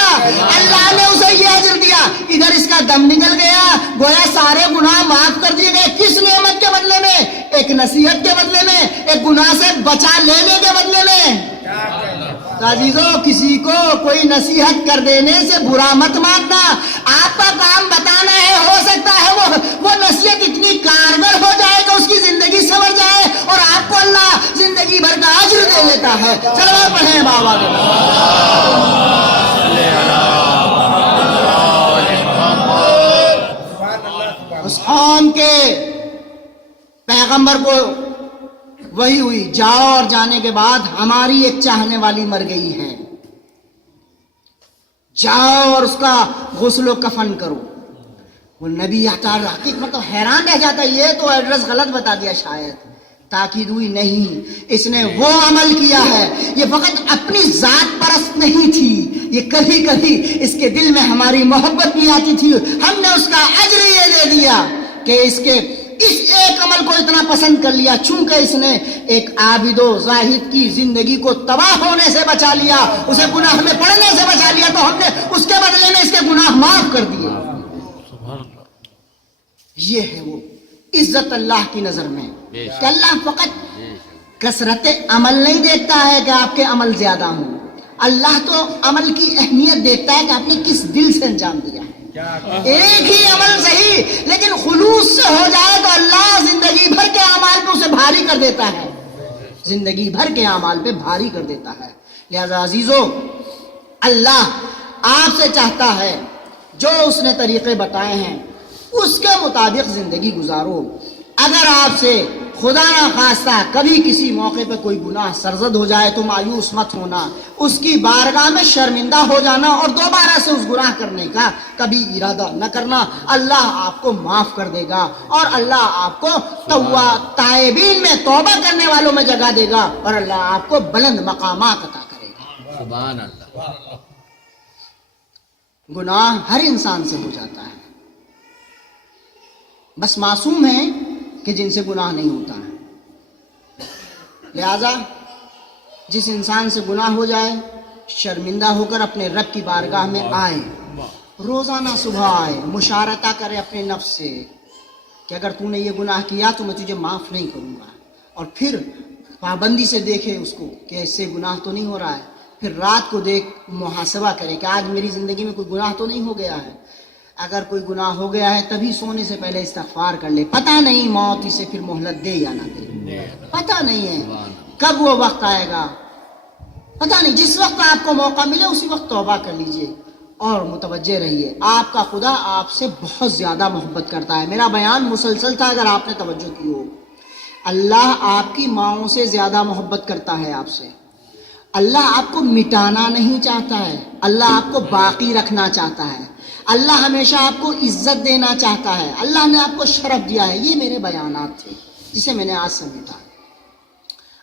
اللہ نے اسے یہ اجر دیا. ادھر اس کا دم نکل گیا, گویا سارے گناہ معاف کر دیے گئے. کس نعمت کے بدلے میں؟ ایک نصیحت کے بدلے میں, ایک گناہ سے بچا لینے کے بدلے میں. عزیزو کسی کو کوئی نصیحت کر دینے سے برا مت ماننا, آپ کا کام بتانا ہے. ہو سکتا ہے وہ نصیحت اتنی کارگر ہو جائے کہ اس کی زندگی سنور جائے اور آپ کو اللہ زندگی بھر کا اجر دے دیتا ہے. چلو پڑھیں بابا کے اس قوم کے پیغمبر کو وہی ہوئی, جاؤ اور جانے کے بعد ہماری ایک چاہنے والی مر گئی ہے, جاؤ اور اس کا غسل و کفن کرو. وہ نبی آتا حقیقت مطلب حیران رہ جاتا, یہ تو ایڈریس غلط بتا دیا شاید. تاکید ہوئی نہیں, اس نے وہ عمل کیا ہے, یہ فقط اپنی ذات پرست نہیں تھی, یہ کبھی کبھی اس کے دل میں ہماری محبت بھی آتی تھی. ہم نے اس کا اجر یہ دے دیا کہ اس ایک عمل کو اتنا پسند کر لیا, چونکہ اس نے ایک عابد و زاہد کی زندگی کو تباہ ہونے سے بچا لیا, اسے گناہ میں پڑنے سے بچا لیا, تو ہم نے اس کے بدلے میں اس کے گناہ معاف کر دیے. یہ ہے وہ عزت اللہ کی نظر میں کہ اللہ فقط کثرت عمل نہیں دیکھتا ہے کہ آپ کے عمل زیادہ ہوں, اللہ تو عمل کی اہمیت دیکھتا ہے کہ آپ نے کس دل سے انجام دیا ہے. ایک ہی عمل صحیح لیکن خلوص سے ہو جائے تو اللہ زندگی بھر کے اعمال پہ اسے بھاری کر دیتا ہے, زندگی بھر کے اعمال پہ بھاری کر دیتا ہے. لہذا عزیزو اللہ آپ سے چاہتا ہے جو اس نے طریقے بتائے ہیں اس کے مطابق زندگی گزارو. اگر آپ سے خدا نہ خواستہ کبھی کسی موقع پہ کوئی گناہ سرزد ہو جائے تو مایوس مت ہونا, اس کی بارگاہ میں شرمندہ ہو جانا اور دوبارہ سے اس گناہ کرنے کا کبھی ارادہ نہ کرنا. اللہ آپ کو معاف کر دے گا اور اللہ آپ کو تائبین میں توبہ کرنے والوں میں جگہ دے گا اور اللہ آپ کو بلند مقامات عطا کرے گا. سبحان اللہ. گناہ ہر انسان سے ہو جاتا ہے, بس معصوم ہیں کہ جن سے گناہ نہیں ہوتا ہے. لہذا جس انسان سے گناہ ہو جائے شرمندہ ہو کر اپنے رب کی بارگاہ میں آئے, روزانہ صبح آئے, مشارطہ کرے اپنے نفس سے کہ اگر تو نے یہ گناہ کیا تو میں تجھے معاف نہیں کروں گا, اور پھر پابندی سے دیکھے اس کو کہ اس سے گناہ تو نہیں ہو رہا ہے. پھر رات کو دیکھ محاسبہ کرے کہ آج میری زندگی میں کوئی گناہ تو نہیں ہو گیا ہے. اگر کوئی گناہ ہو گیا ہے تبھی سونے سے پہلے استغفار کر لے, پتہ نہیں موت اسے پھر مہلت دے یا نہ دے, پتہ نہیں ہے. کب وہ وقت آئے گا پتہ نہیں. جس وقت آپ کو موقع ملے اسی وقت توبہ کر لیجئے اور متوجہ رہیے. آپ کا خدا آپ سے بہت زیادہ محبت کرتا ہے. میرا بیان مسلسل تھا اگر آپ نے توجہ کی ہو. اللہ آپ کی ماؤں سے زیادہ محبت کرتا ہے آپ سے. اللہ آپ کو مٹانا نہیں چاہتا ہے. اللہ آپ کو باقی رکھنا چاہتا ہے. اللہ ہمیشہ آپ کو عزت دینا چاہتا ہے. اللہ نے آپ کو شرف دیا ہے. یہ میرے بیانات تھے جسے میں نے آج سمیٹا.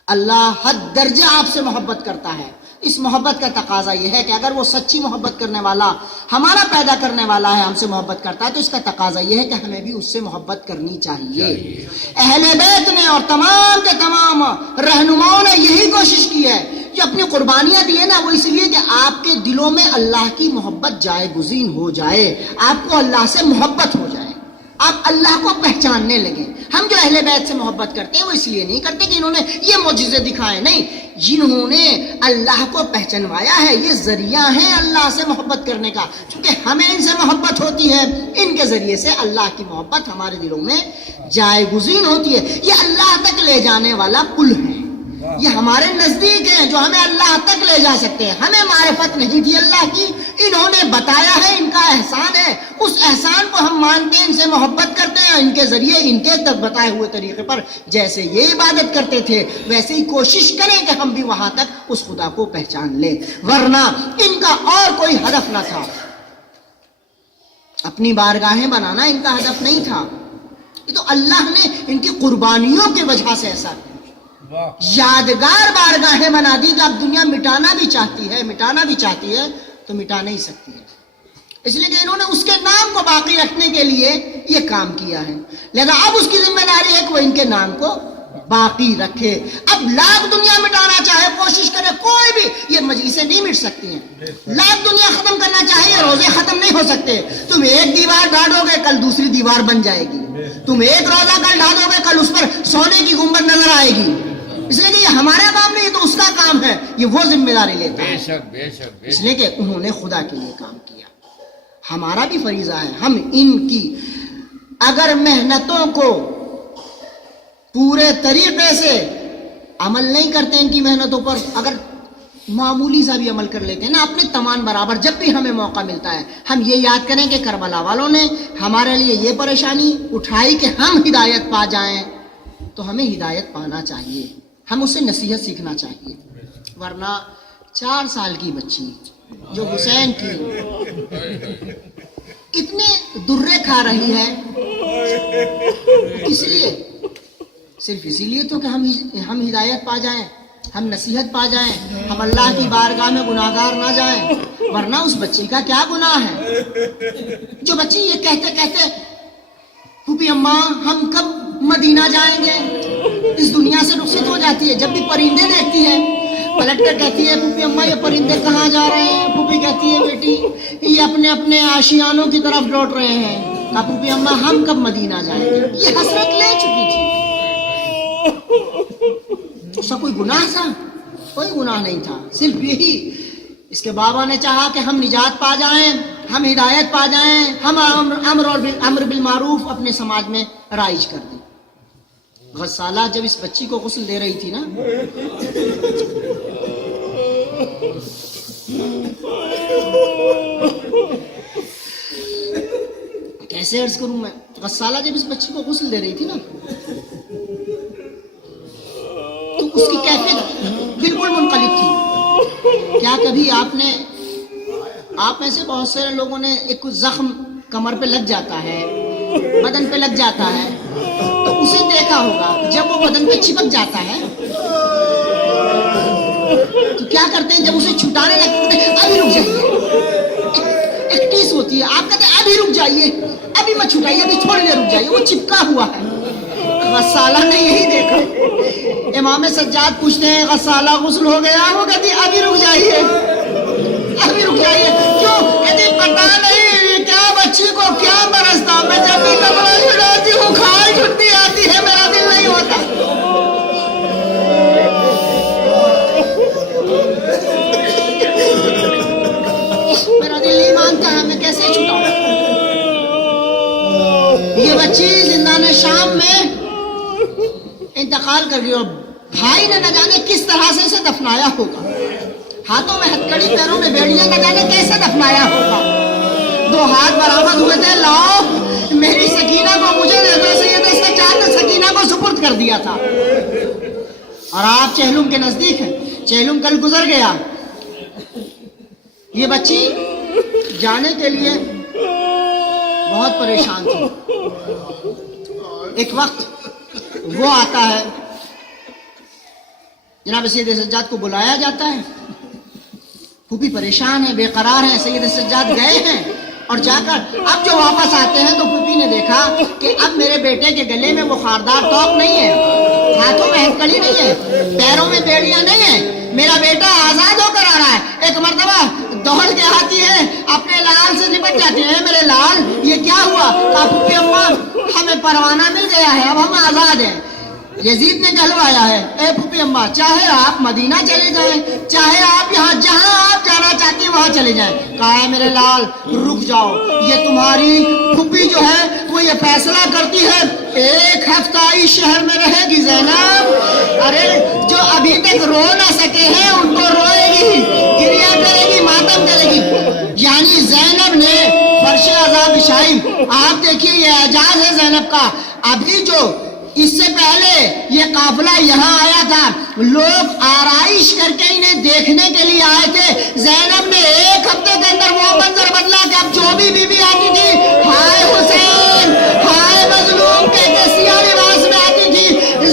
اللہ حد درجہ آپ سے محبت کرتا ہے. اس محبت کا تقاضا یہ ہے کہ اگر وہ سچی محبت کرنے والا ہمارا پیدا کرنے والا ہے ہم سے محبت کرتا ہے تو اس کا تقاضا یہ ہے کہ ہمیں بھی اس سے محبت کرنی چاہیے. اہل بیت نے اور تمام کے تمام رہنماؤں نے یہی کوشش کی ہے. جو اپنی قربانیاں دی ہیں نا وہ اس لیے کہ آپ کے دلوں میں اللہ کی محبت جائے گزین ہو جائے. آپ کو اللہ سے محبت ہو جائے. آپ اللہ کو پہچاننے لگیں. ہم جو اہل بیت سے محبت کرتے ہیں وہ اس لیے نہیں کرتے کہ انہوں نے یہ معجزے دکھائے. نہیں, جنہوں نے اللہ کو پہچانوایا ہے یہ ذریعہ ہیں اللہ سے محبت کرنے کا. چونکہ ہمیں ان سے محبت ہوتی ہے ان کے ذریعے سے اللہ کی محبت ہمارے دلوں میں جائے گزین ہوتی ہے. یہ اللہ تک لے جانے والا پل ہے. یہ ہمارے نزدیک ہیں جو ہمیں اللہ تک لے جا سکتے ہیں. ہمیں معرفت نہیں تھی اللہ کی, انہوں نے بتایا ہے, ان کا احسان ہے. اس احسان کو ہم مانتے ہیں, ان سے محبت کرتے ہیں. ان کے ذریعے ان کے تک بتائے ہوئے طریقے پر جیسے یہ عبادت کرتے تھے ویسے ہی کوشش کریں کہ ہم بھی وہاں تک اس خدا کو پہچان لیں. ورنہ ان کا اور کوئی ہدف نہ تھا. اپنی بارگاہیں بنانا ان کا ہدف نہیں تھا. یہ تو اللہ نے ان کی قربانیوں کی وجہ سے ایسا یادگار بارگاہیں بنا دی کہ اب دنیا مٹانا بھی چاہتی ہے تو مٹا نہیں سکتی ہے. اس لیے کہ انہوں نے اس کے نام کو باقی رکھنے کے لیے یہ کام کیا ہے. لہذا اب اس کی ذمہ داری ہے کہ وہ ان کے نام کو باقی رکھے. اب لاکھ دنیا مٹانا چاہے کوشش کرے کوئی بھی, یہ مجلسیں نہیں مٹ سکتی ہیں. لاکھ دنیا ختم کرنا چاہے روزے ختم نہیں ہو سکتے. تم ایک دیوار ڈالو گے کل دوسری دیوار بن جائے گی. تم ایک روزہ کل ڈالو گے کل اس پر سونے کی گنبد نظر آئے گی. اس لیے کہ یہ ہمارا کام نہیں, یہ تو اس کا کام ہے. یہ وہ ذمہ داری لیتا ہے. بے شک اس لیے کہ انہوں نے خدا کے لیے کام کیا. ہمارا بھی فریضہ ہے. ہم ان کی اگر محنتوں کو پورے طریقے سے عمل نہیں کرتے, ان کی محنتوں پر اگر معمولی سا بھی عمل کر لیتے ہیں نا اپنے تمام برابر, جب بھی ہمیں موقع ملتا ہے ہم یہ یاد کریں کہ کربلا والوں نے ہمارے لیے یہ پریشانی اٹھائی کہ ہم ہدایت پا جائیں, تو ہمیں ہدایت پانا چاہیے. ہم اسے نصیحت سیکھنا چاہیے. ورنہ 4 سال کی بچی جو حسین کی اتنے درے کھا رہی ہے, اس لیے صرف اسی لیے تو کہ ہم ہدایت پا جائیں, ہم نصیحت پا جائیں, ہم اللہ کی بارگاہ میں گناہگار نہ جائیں. ورنہ اس بچی کا کیا گناہ ہے جو بچی یہ کہتے کہتے پھوپھی اماں ہم کب مدینہ جائیں گے, اس دنیا سے رخصت ہو جاتی ہے. جب بھی پرندے دیکھتی ہے پلٹ کر کہتی ہے پھوپھی اماں یہ پرندے کہاں جا رہے ہیں. پھوپھی کہتی ہے بیٹی یہ اپنے اپنے آشیانوں کی طرف لوٹ رہے ہیں. کہا پھوپھی اماں ہم کب مدینہ جائیں گے. یہ حسرت لے چکی تھی. اس کا کوئی گناہ تھا؟ کوئی گناہ نہیں تھا. صرف یہی اس کے بابا نے چاہا کہ ہم نجات پا جائیں, ہم ہدایت پا جائیں, ہم امر بالمعروف اپنے سماج میں رائج کر دیں. غسالہ جب اس بچی کو غسل دے رہی تھی نا کیسے عرض کروں میں, غسالہ جب اس بچی کو غسل دے رہی تھی نا تو اس کی کیفیت بالکل منقلب تھی. کیا کبھی آپ میں سے بہت سارے لوگوں نے ایک زخم کمر پہ لگ جاتا ہے, بدن پہ لگ جاتا ہے, تو اسے دیکھا ہوگا جب وہ بدن پہ چپک جاتا ہے تو کیا کرتے ہیں, جب اسے چھٹانے لگتے ہیں ابھی رک جائیے, ایک ٹیس ہوتی ہے, آپ کہتے ہیں ابھی رک جائیے, ابھی مت چھٹائیے, ابھی تھوڑی دیر رک جائیے, وہ چپکا ہوا ہے. غسالہ نے یہی دیکھا. امام سجاد پوچھتے ہیں غسالہ غسل ہو گیا, وہ کہتی ابھی رک جائیے, ابھی رک جائیے. کیوں کہتی پتا نہیں کیا بچی کو کیا برستا, میں جب بھی کپڑا چھڑاتی ہوں کھال چھٹتی آتی ہے, میرا دل نہیں ہوتا. میرا دل نہیں مانتا ہے, میں کیسے چھٹاؤں. یہ بچی زندان شام میں انتقال کر گئی اور بھائی نے نہ جانے کس طرح سے اسے دفنایا ہوگا، ہاتھوں میں ہتکڑی پیروں میں بیڑیاں، نہ جانے کیسے دفنایا ہوگا۔ 2 ہاتھ برآمد ہوئے تھے، لاؤ میری سکینہ کو مجھے دے دو۔ سید سجاد نے سکینہ کو سپرد کر دیا تھا، اور آپ چہلم کے نزدیک ہیں۔ چہلم کل گزر گیا، یہ بچی جانے کے لیے بہت پریشان تھی۔ ایک وقت وہ آتا ہے، جناب سید سجاد کو بلایا جاتا ہے، پھوپھی پریشان ہے، بے قرار ہے۔ سید سجاد گئے ہیں، اور جا کر اب جو واپس آتے ہیں تو پھوپھی نے دیکھا کہ اب میرے بیٹے کے گلے میں وہ خاردار توق نہیں ہے، ہاتھوں میں ہتکڑی نہیں ہے، پیروں میں بیڑیاں نہیں ہیں، میرا بیٹا آزاد ہو کر آ رہا ہے۔ ایک مرتبہ دوڑ کے آتی ہے، اپنے لال سے نپٹ جاتی ہے، میرے لال یہ کیا ہوا؟ کہا پھوپھی اماں ہمیں پروانہ مل گیا ہے، اب ہم آزاد ہیں۔ یزید نے کہلوایا ہے، اے پھوپھی اماں چاہے آپ مدینہ چلے جائیں، چاہے آپ یہاں جہاں آپ جانا چاہتی ہیں وہاں چلے جائیں۔ کہا ہے میرے لال رک جاؤ، یہ تمہاری پھوپھی جو ہے وہ یہ فیصلہ کرتی ہے 1 ہفتہ اس شہر میں رہے گی زینب۔ ارے جو ابھی تک رو نہ سکے ہیں ان کو روئے گی، گریا کرے گی، ماتم کرے گی۔ یعنی زینب نے فرش عذاب بچھائی۔ آپ دیکھیے یہ اعجاز ہے زینب کا۔ ابھی جو اس سے پہلے یہ قافلہ یہاں آیا تھا، لوگ آرائش کر کے انہیں دیکھنے کے لیے آئے تھے، زینب نے 1 ہفتے کے اندر وہ منظر بدلا کہ اب جو بھی بیوی آتی تھی ہائے حسین ہائے مظلوم کہہ کے سیاہ لباس میں آتی تھی۔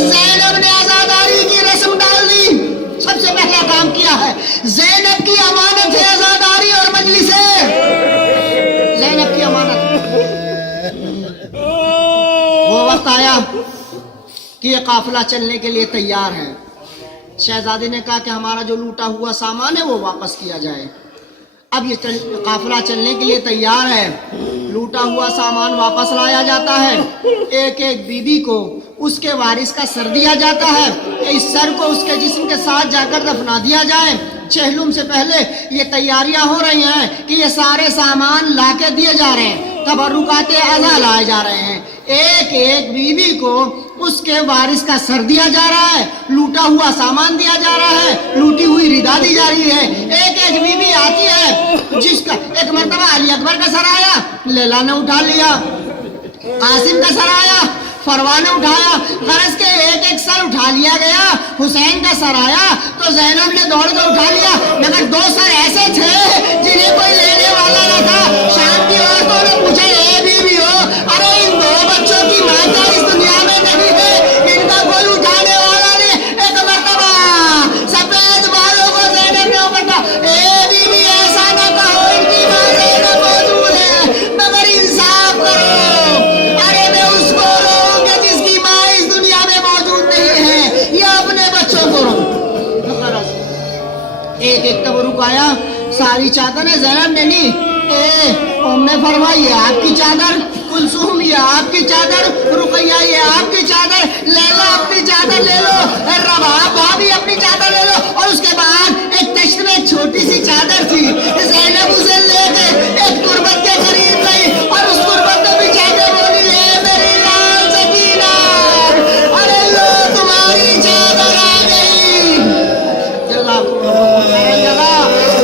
زینب نے آزاداری کی رسم ڈال دی، سب سے پہلا کام کیا ہے۔ زینب کی امانت ہے آزاداری اور مجلس ہے، زینب کی امانت۔ وہ وقت آیا کہ یہ قافلہ چلنے کے لیے تیار ہے۔ شہزادے نے کہا کہ ہمارا جو لوٹا ہوا سامان ہے وہ واپس کیا جائے۔ اب یہ قافلہ چلنے کے لیے تیار ہے، لوٹا ہوا سامان واپس لایا جاتا ہے، ایک ایک بیوی کو اس کے وارث کا سر دیا جاتا ہے کہ اس سر کو اس کے جسم کے ساتھ جا کر دفنا دیا جائے۔ چہلم سے پہلے یہ تیاریاں ہو رہی ہیں کہ یہ سارے سامان لا کے دیے جا رہے ہیں، تبرکات اعضا لائے جا رہے ہیں، ایک ایک بیوی کو اس کے وارث کا سر دیا جا رہا ہے، لوٹا ہوا سامان دیا جا رہا ہے، لوٹی ہوئی ردا دی جا رہی ہے۔ ایک ایک بیوی آتی ہے، جس کا ایک مرتبہ علی اکبر کا سر آیا، لیلا نے اٹھا لیا، قاسم کا سر آیا، فروا نے اٹھایا، غرض کے ایک ایک سر اٹھا لیا گیا۔ حسین کا سر آیا تو زینب نے دوڑ کر اٹھا لیا، مگر 2 سر ایسے تھے جنہیں کوئی لینے والا نہ تھا۔ شام کی عورتوں نے پوچھا اے بیوی ہو، ارے ان 2 بچوں کی ماں کا اس دنیا میں نہیں ہے، ان کا کوئی اٹھانے والا نہیں۔ ایک مرتبہ سفید بالوں کو زینب نے اوپر کہا، اے بیوی ایسا نہ کہو، ان کی ماں زینب موجود ہے، مگر انصاف کرو، ارے میں اس کو رو کہ جس کی ماں اس دنیا میں موجود نہیں ہے، یا اپنے بچوں کو رو۔ ایک ایک تبرک آیا، ساری چادریں زینب نے لی۔ ام نے فرمایا یہ آپ کی چادر، کلثوم یہ آپ کی چادر، رقیہ یہ آپ کی چادر، لیلا اپنی چادر لے لو، رباب بھابھی اپنی چادر لے لو۔ اور اس کے بعد ایک تشت میں ایک چھوٹی سی چادر تھی، زینب اسے لے کے ایک تربت کے قریب گئی اور اس تربت میں بچھا کے بولی، اے میری لال سکینہ، ارے لو تمہاری چادر آ گئی۔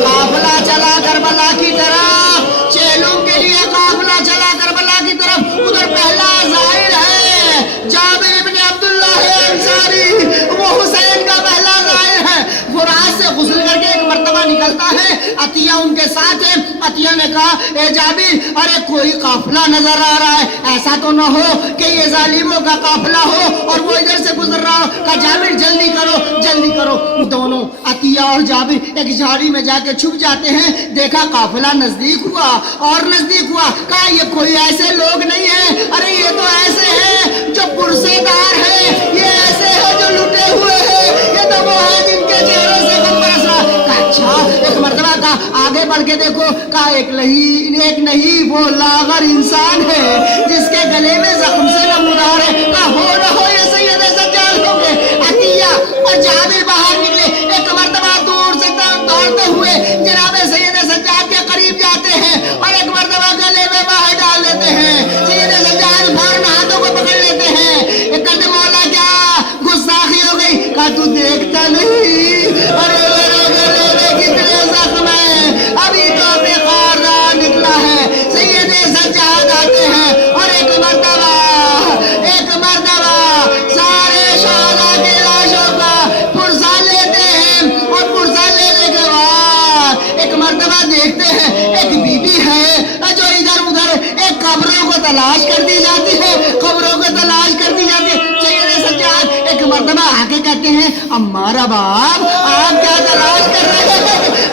قافلہ چلا کربلا کی طرف، چہلم کے لیے قافلہ چلا کربلا کی طرف۔ ادھر پہلا زائر ہے جابر ابن عبداللہ انصاری، وہ حسین کا پہلا زائر ہے۔ فرات سے غسل کر کے ایک مرتبہ نکلتا ہے، عطیہ ان کے ساتھ ہے۔ عطیہ نے کہا اے جابر ارے کوئی قافلہ نظر آ رہا ہے، ایسا تو نہ ہو کہ یہ ظالموں کا قافلہ ہو اور وہ ادھر سے گزر رہا ہو۔ کہا جابر جلدی کرو جلدی کرو۔ دونوں عطیہ اور جابر ایک جھاڑی میں جا کے چھپ جاتے ہیں۔ دیکھا قافلہ نزدیک ہوا اور نزدیک ہوا، کہا یہ کوئی ایسے لوگ نہیں ہیں، ارے یہ تو ایسے ہیں جو پرسے دار ہیں، یہ ایسے ہیں جو لٹے ہوئے ہیں، یہ تو وہ ہیں جن کے چہرے سے غم برس رہا۔ کہا اچھا۔ ایک مرتبہ کہا آگے بڑھ کے دیکھو، کہا ایک نہیں وہ لاغر انسان ہے جس کے گلے میں زخم سے نمودار ہے۔ کہا ہو نہ ہو یہ سید سجاد ہوں گے۔ عطیہ اور جابر باہر نکلے، ایک مرتبہ دور سے دوڑتے ہوئے جناب سید سجاد کے قریب جاتے ہیں اور ایک مرتبہ گلے میں باہر ڈال دیتے ہیں۔ سید سجاد فوراً ہاتھوں کو پکڑ لیتے ہیں، کہتے مولا کیا گستاخی ہو گئی؟ کہا تو مرتبہ دیکھتے ہیں ایک بی بی ہے جو ادھر ادھر ایک قبروں کو تلاش کر دی جاتی ہے، قبروں کو تلاش کر دی جاتی ہے۔ سید سجاد ایک مرتبہ آ کے کہتے ہیں ہمارا باپ آپ کیا تلاش کر رہے ہیں؟